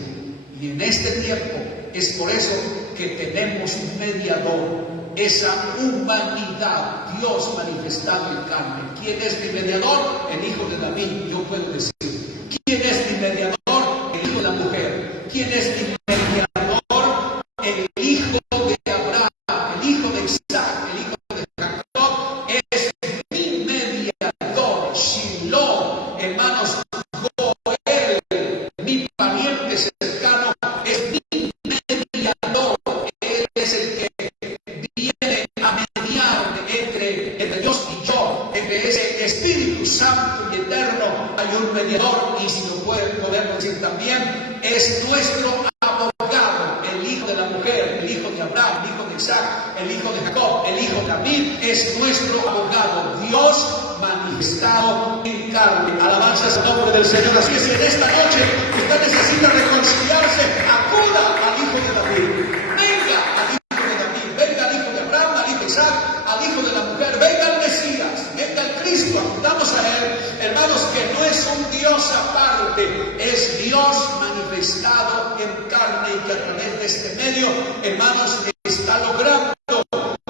Y en este tiempo es por eso que tenemos un mediador, esa humanidad, Dios manifestado en carne. ¿Quién es mi mediador? El Hijo de David. Yo puedo decir. ¿Quién es mi mediador? El Hijo de la mujer. ¿Quién es mi mediador? El Hijo de Abraham, el Hijo de Isaac, el Hijo de Jacob. Es mi mediador. Shiloh, hermanos, Joel, mi pariente cercano, es mi mediador. Él es el que viene a mediar entre Dios y yo, entre ese Espíritu Santo y eterno. Hay un mediador, y si lo podemos decir también, es nuestro abogado, el Hijo de la mujer, el Hijo de Abraham, el Hijo de Isaac, el Hijo de Jacob, el Hijo de David, es nuestro abogado, Dios manifestado en carne. Alabanza al nombre del Señor. Así es, en esta noche usted necesita reconciliarse, acuda al Hijo de David, venga al Hijo de David, venga al Hijo de Abraham, al Hijo de Isaac, al Hijo de la mujer, venga al Mesías, venga al Cristo, acudamos a Él, hermanos, que no es un Dios aparte, es Dios manifestado en carne, y que a través de este medio, hermanos, está logrando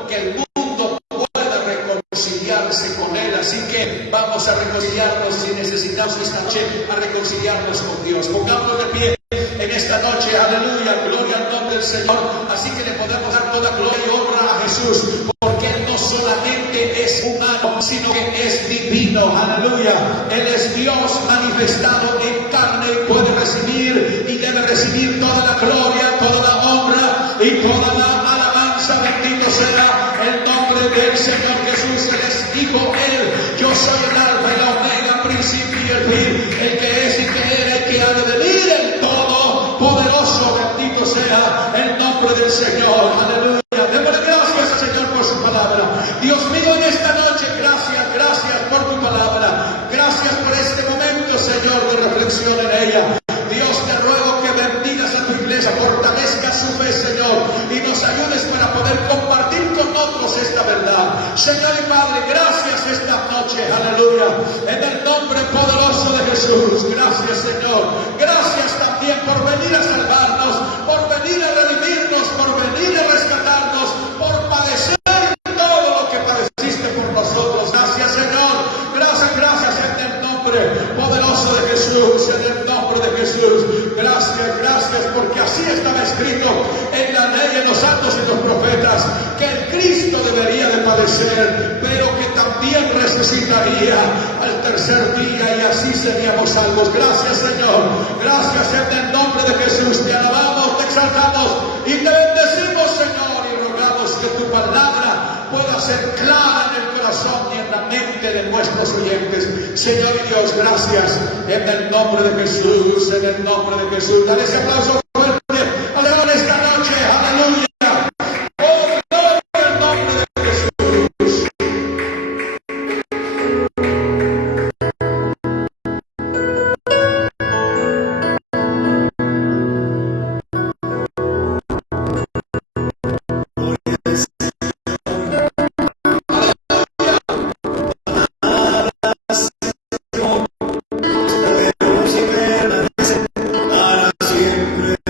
que el mundo pueda reconciliarse con Él. Así que vamos a reconciliarnos, si necesitamos esta noche, a reconciliarnos con Dios. Pongámonos de pie en esta noche, aleluya, gloria al nombre del Señor. Así que le podemos dar toda gloria y honra a Jesús, porque Él no solamente es humano, sino que es divino, aleluya. Él es Dios manifestado en carne, y puede recibir y debe recibir toda la gloria, toda la honra y toda la alabanza. Bendito sea el nombre del Señor Jesús. Él es, dijo Él, yo soy el alfa y la omega, principio y el fin, el que es y que era y que ha de venir, el todopoderoso. Bendito sea el nombre del Señor, aleluya. Démosle gracias al Señor por su palabra. Dios mío, en esta noche, gracias por tu palabra. Gracias por este momento, Señor, de reflexión en ella. Dios, te ruego que bendigas a tu iglesia, fortalezca su fe, Señor, y nos ayudes para poder compartir con otros esta verdad. Señor y Padre, gracias esta noche, aleluya, en el nombre poderoso de Jesús. Gracias, Señor. Gracias también por venir a salvarnos, por venir a redimirnos, por venir a rescatarnos, por padecer todo lo que padeciste por nosotros. Gracias, Señor. Gracias en el nombre poderoso de Jesús, en el nombre de Jesús. Gracias, porque así estaba escrito en la ley, en los santos y los profetas, que el Cristo debería de padecer, pero que también resucitaría al tercer día, y así seríamos salvos. Gracias, Señor. Gracias en el nombre de Jesús. Te alabamos, te exaltamos y te bendecimos, Señor, y rogamos que tu palabra pueda ser clara en el corazón y en la mente de nuestros oyentes. Señor y Dios, gracias en el nombre de Jesús, en el nombre de Jesús. Dale ese aplauso fuerte al Señor esta noche, aleluya. Oh, gloria al nombre de Jesús. Para siempre.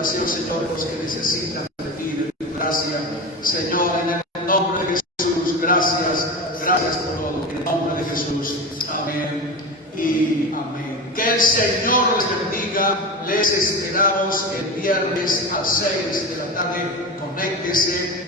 oración, Señor, los que necesitan de ti, de tu gracia. Señor, en el nombre de Jesús, gracias por todo. En el nombre de Jesús. Amén y amén. Que el Señor les bendiga. Les esperamos el viernes a 6 de la tarde. Conéctese.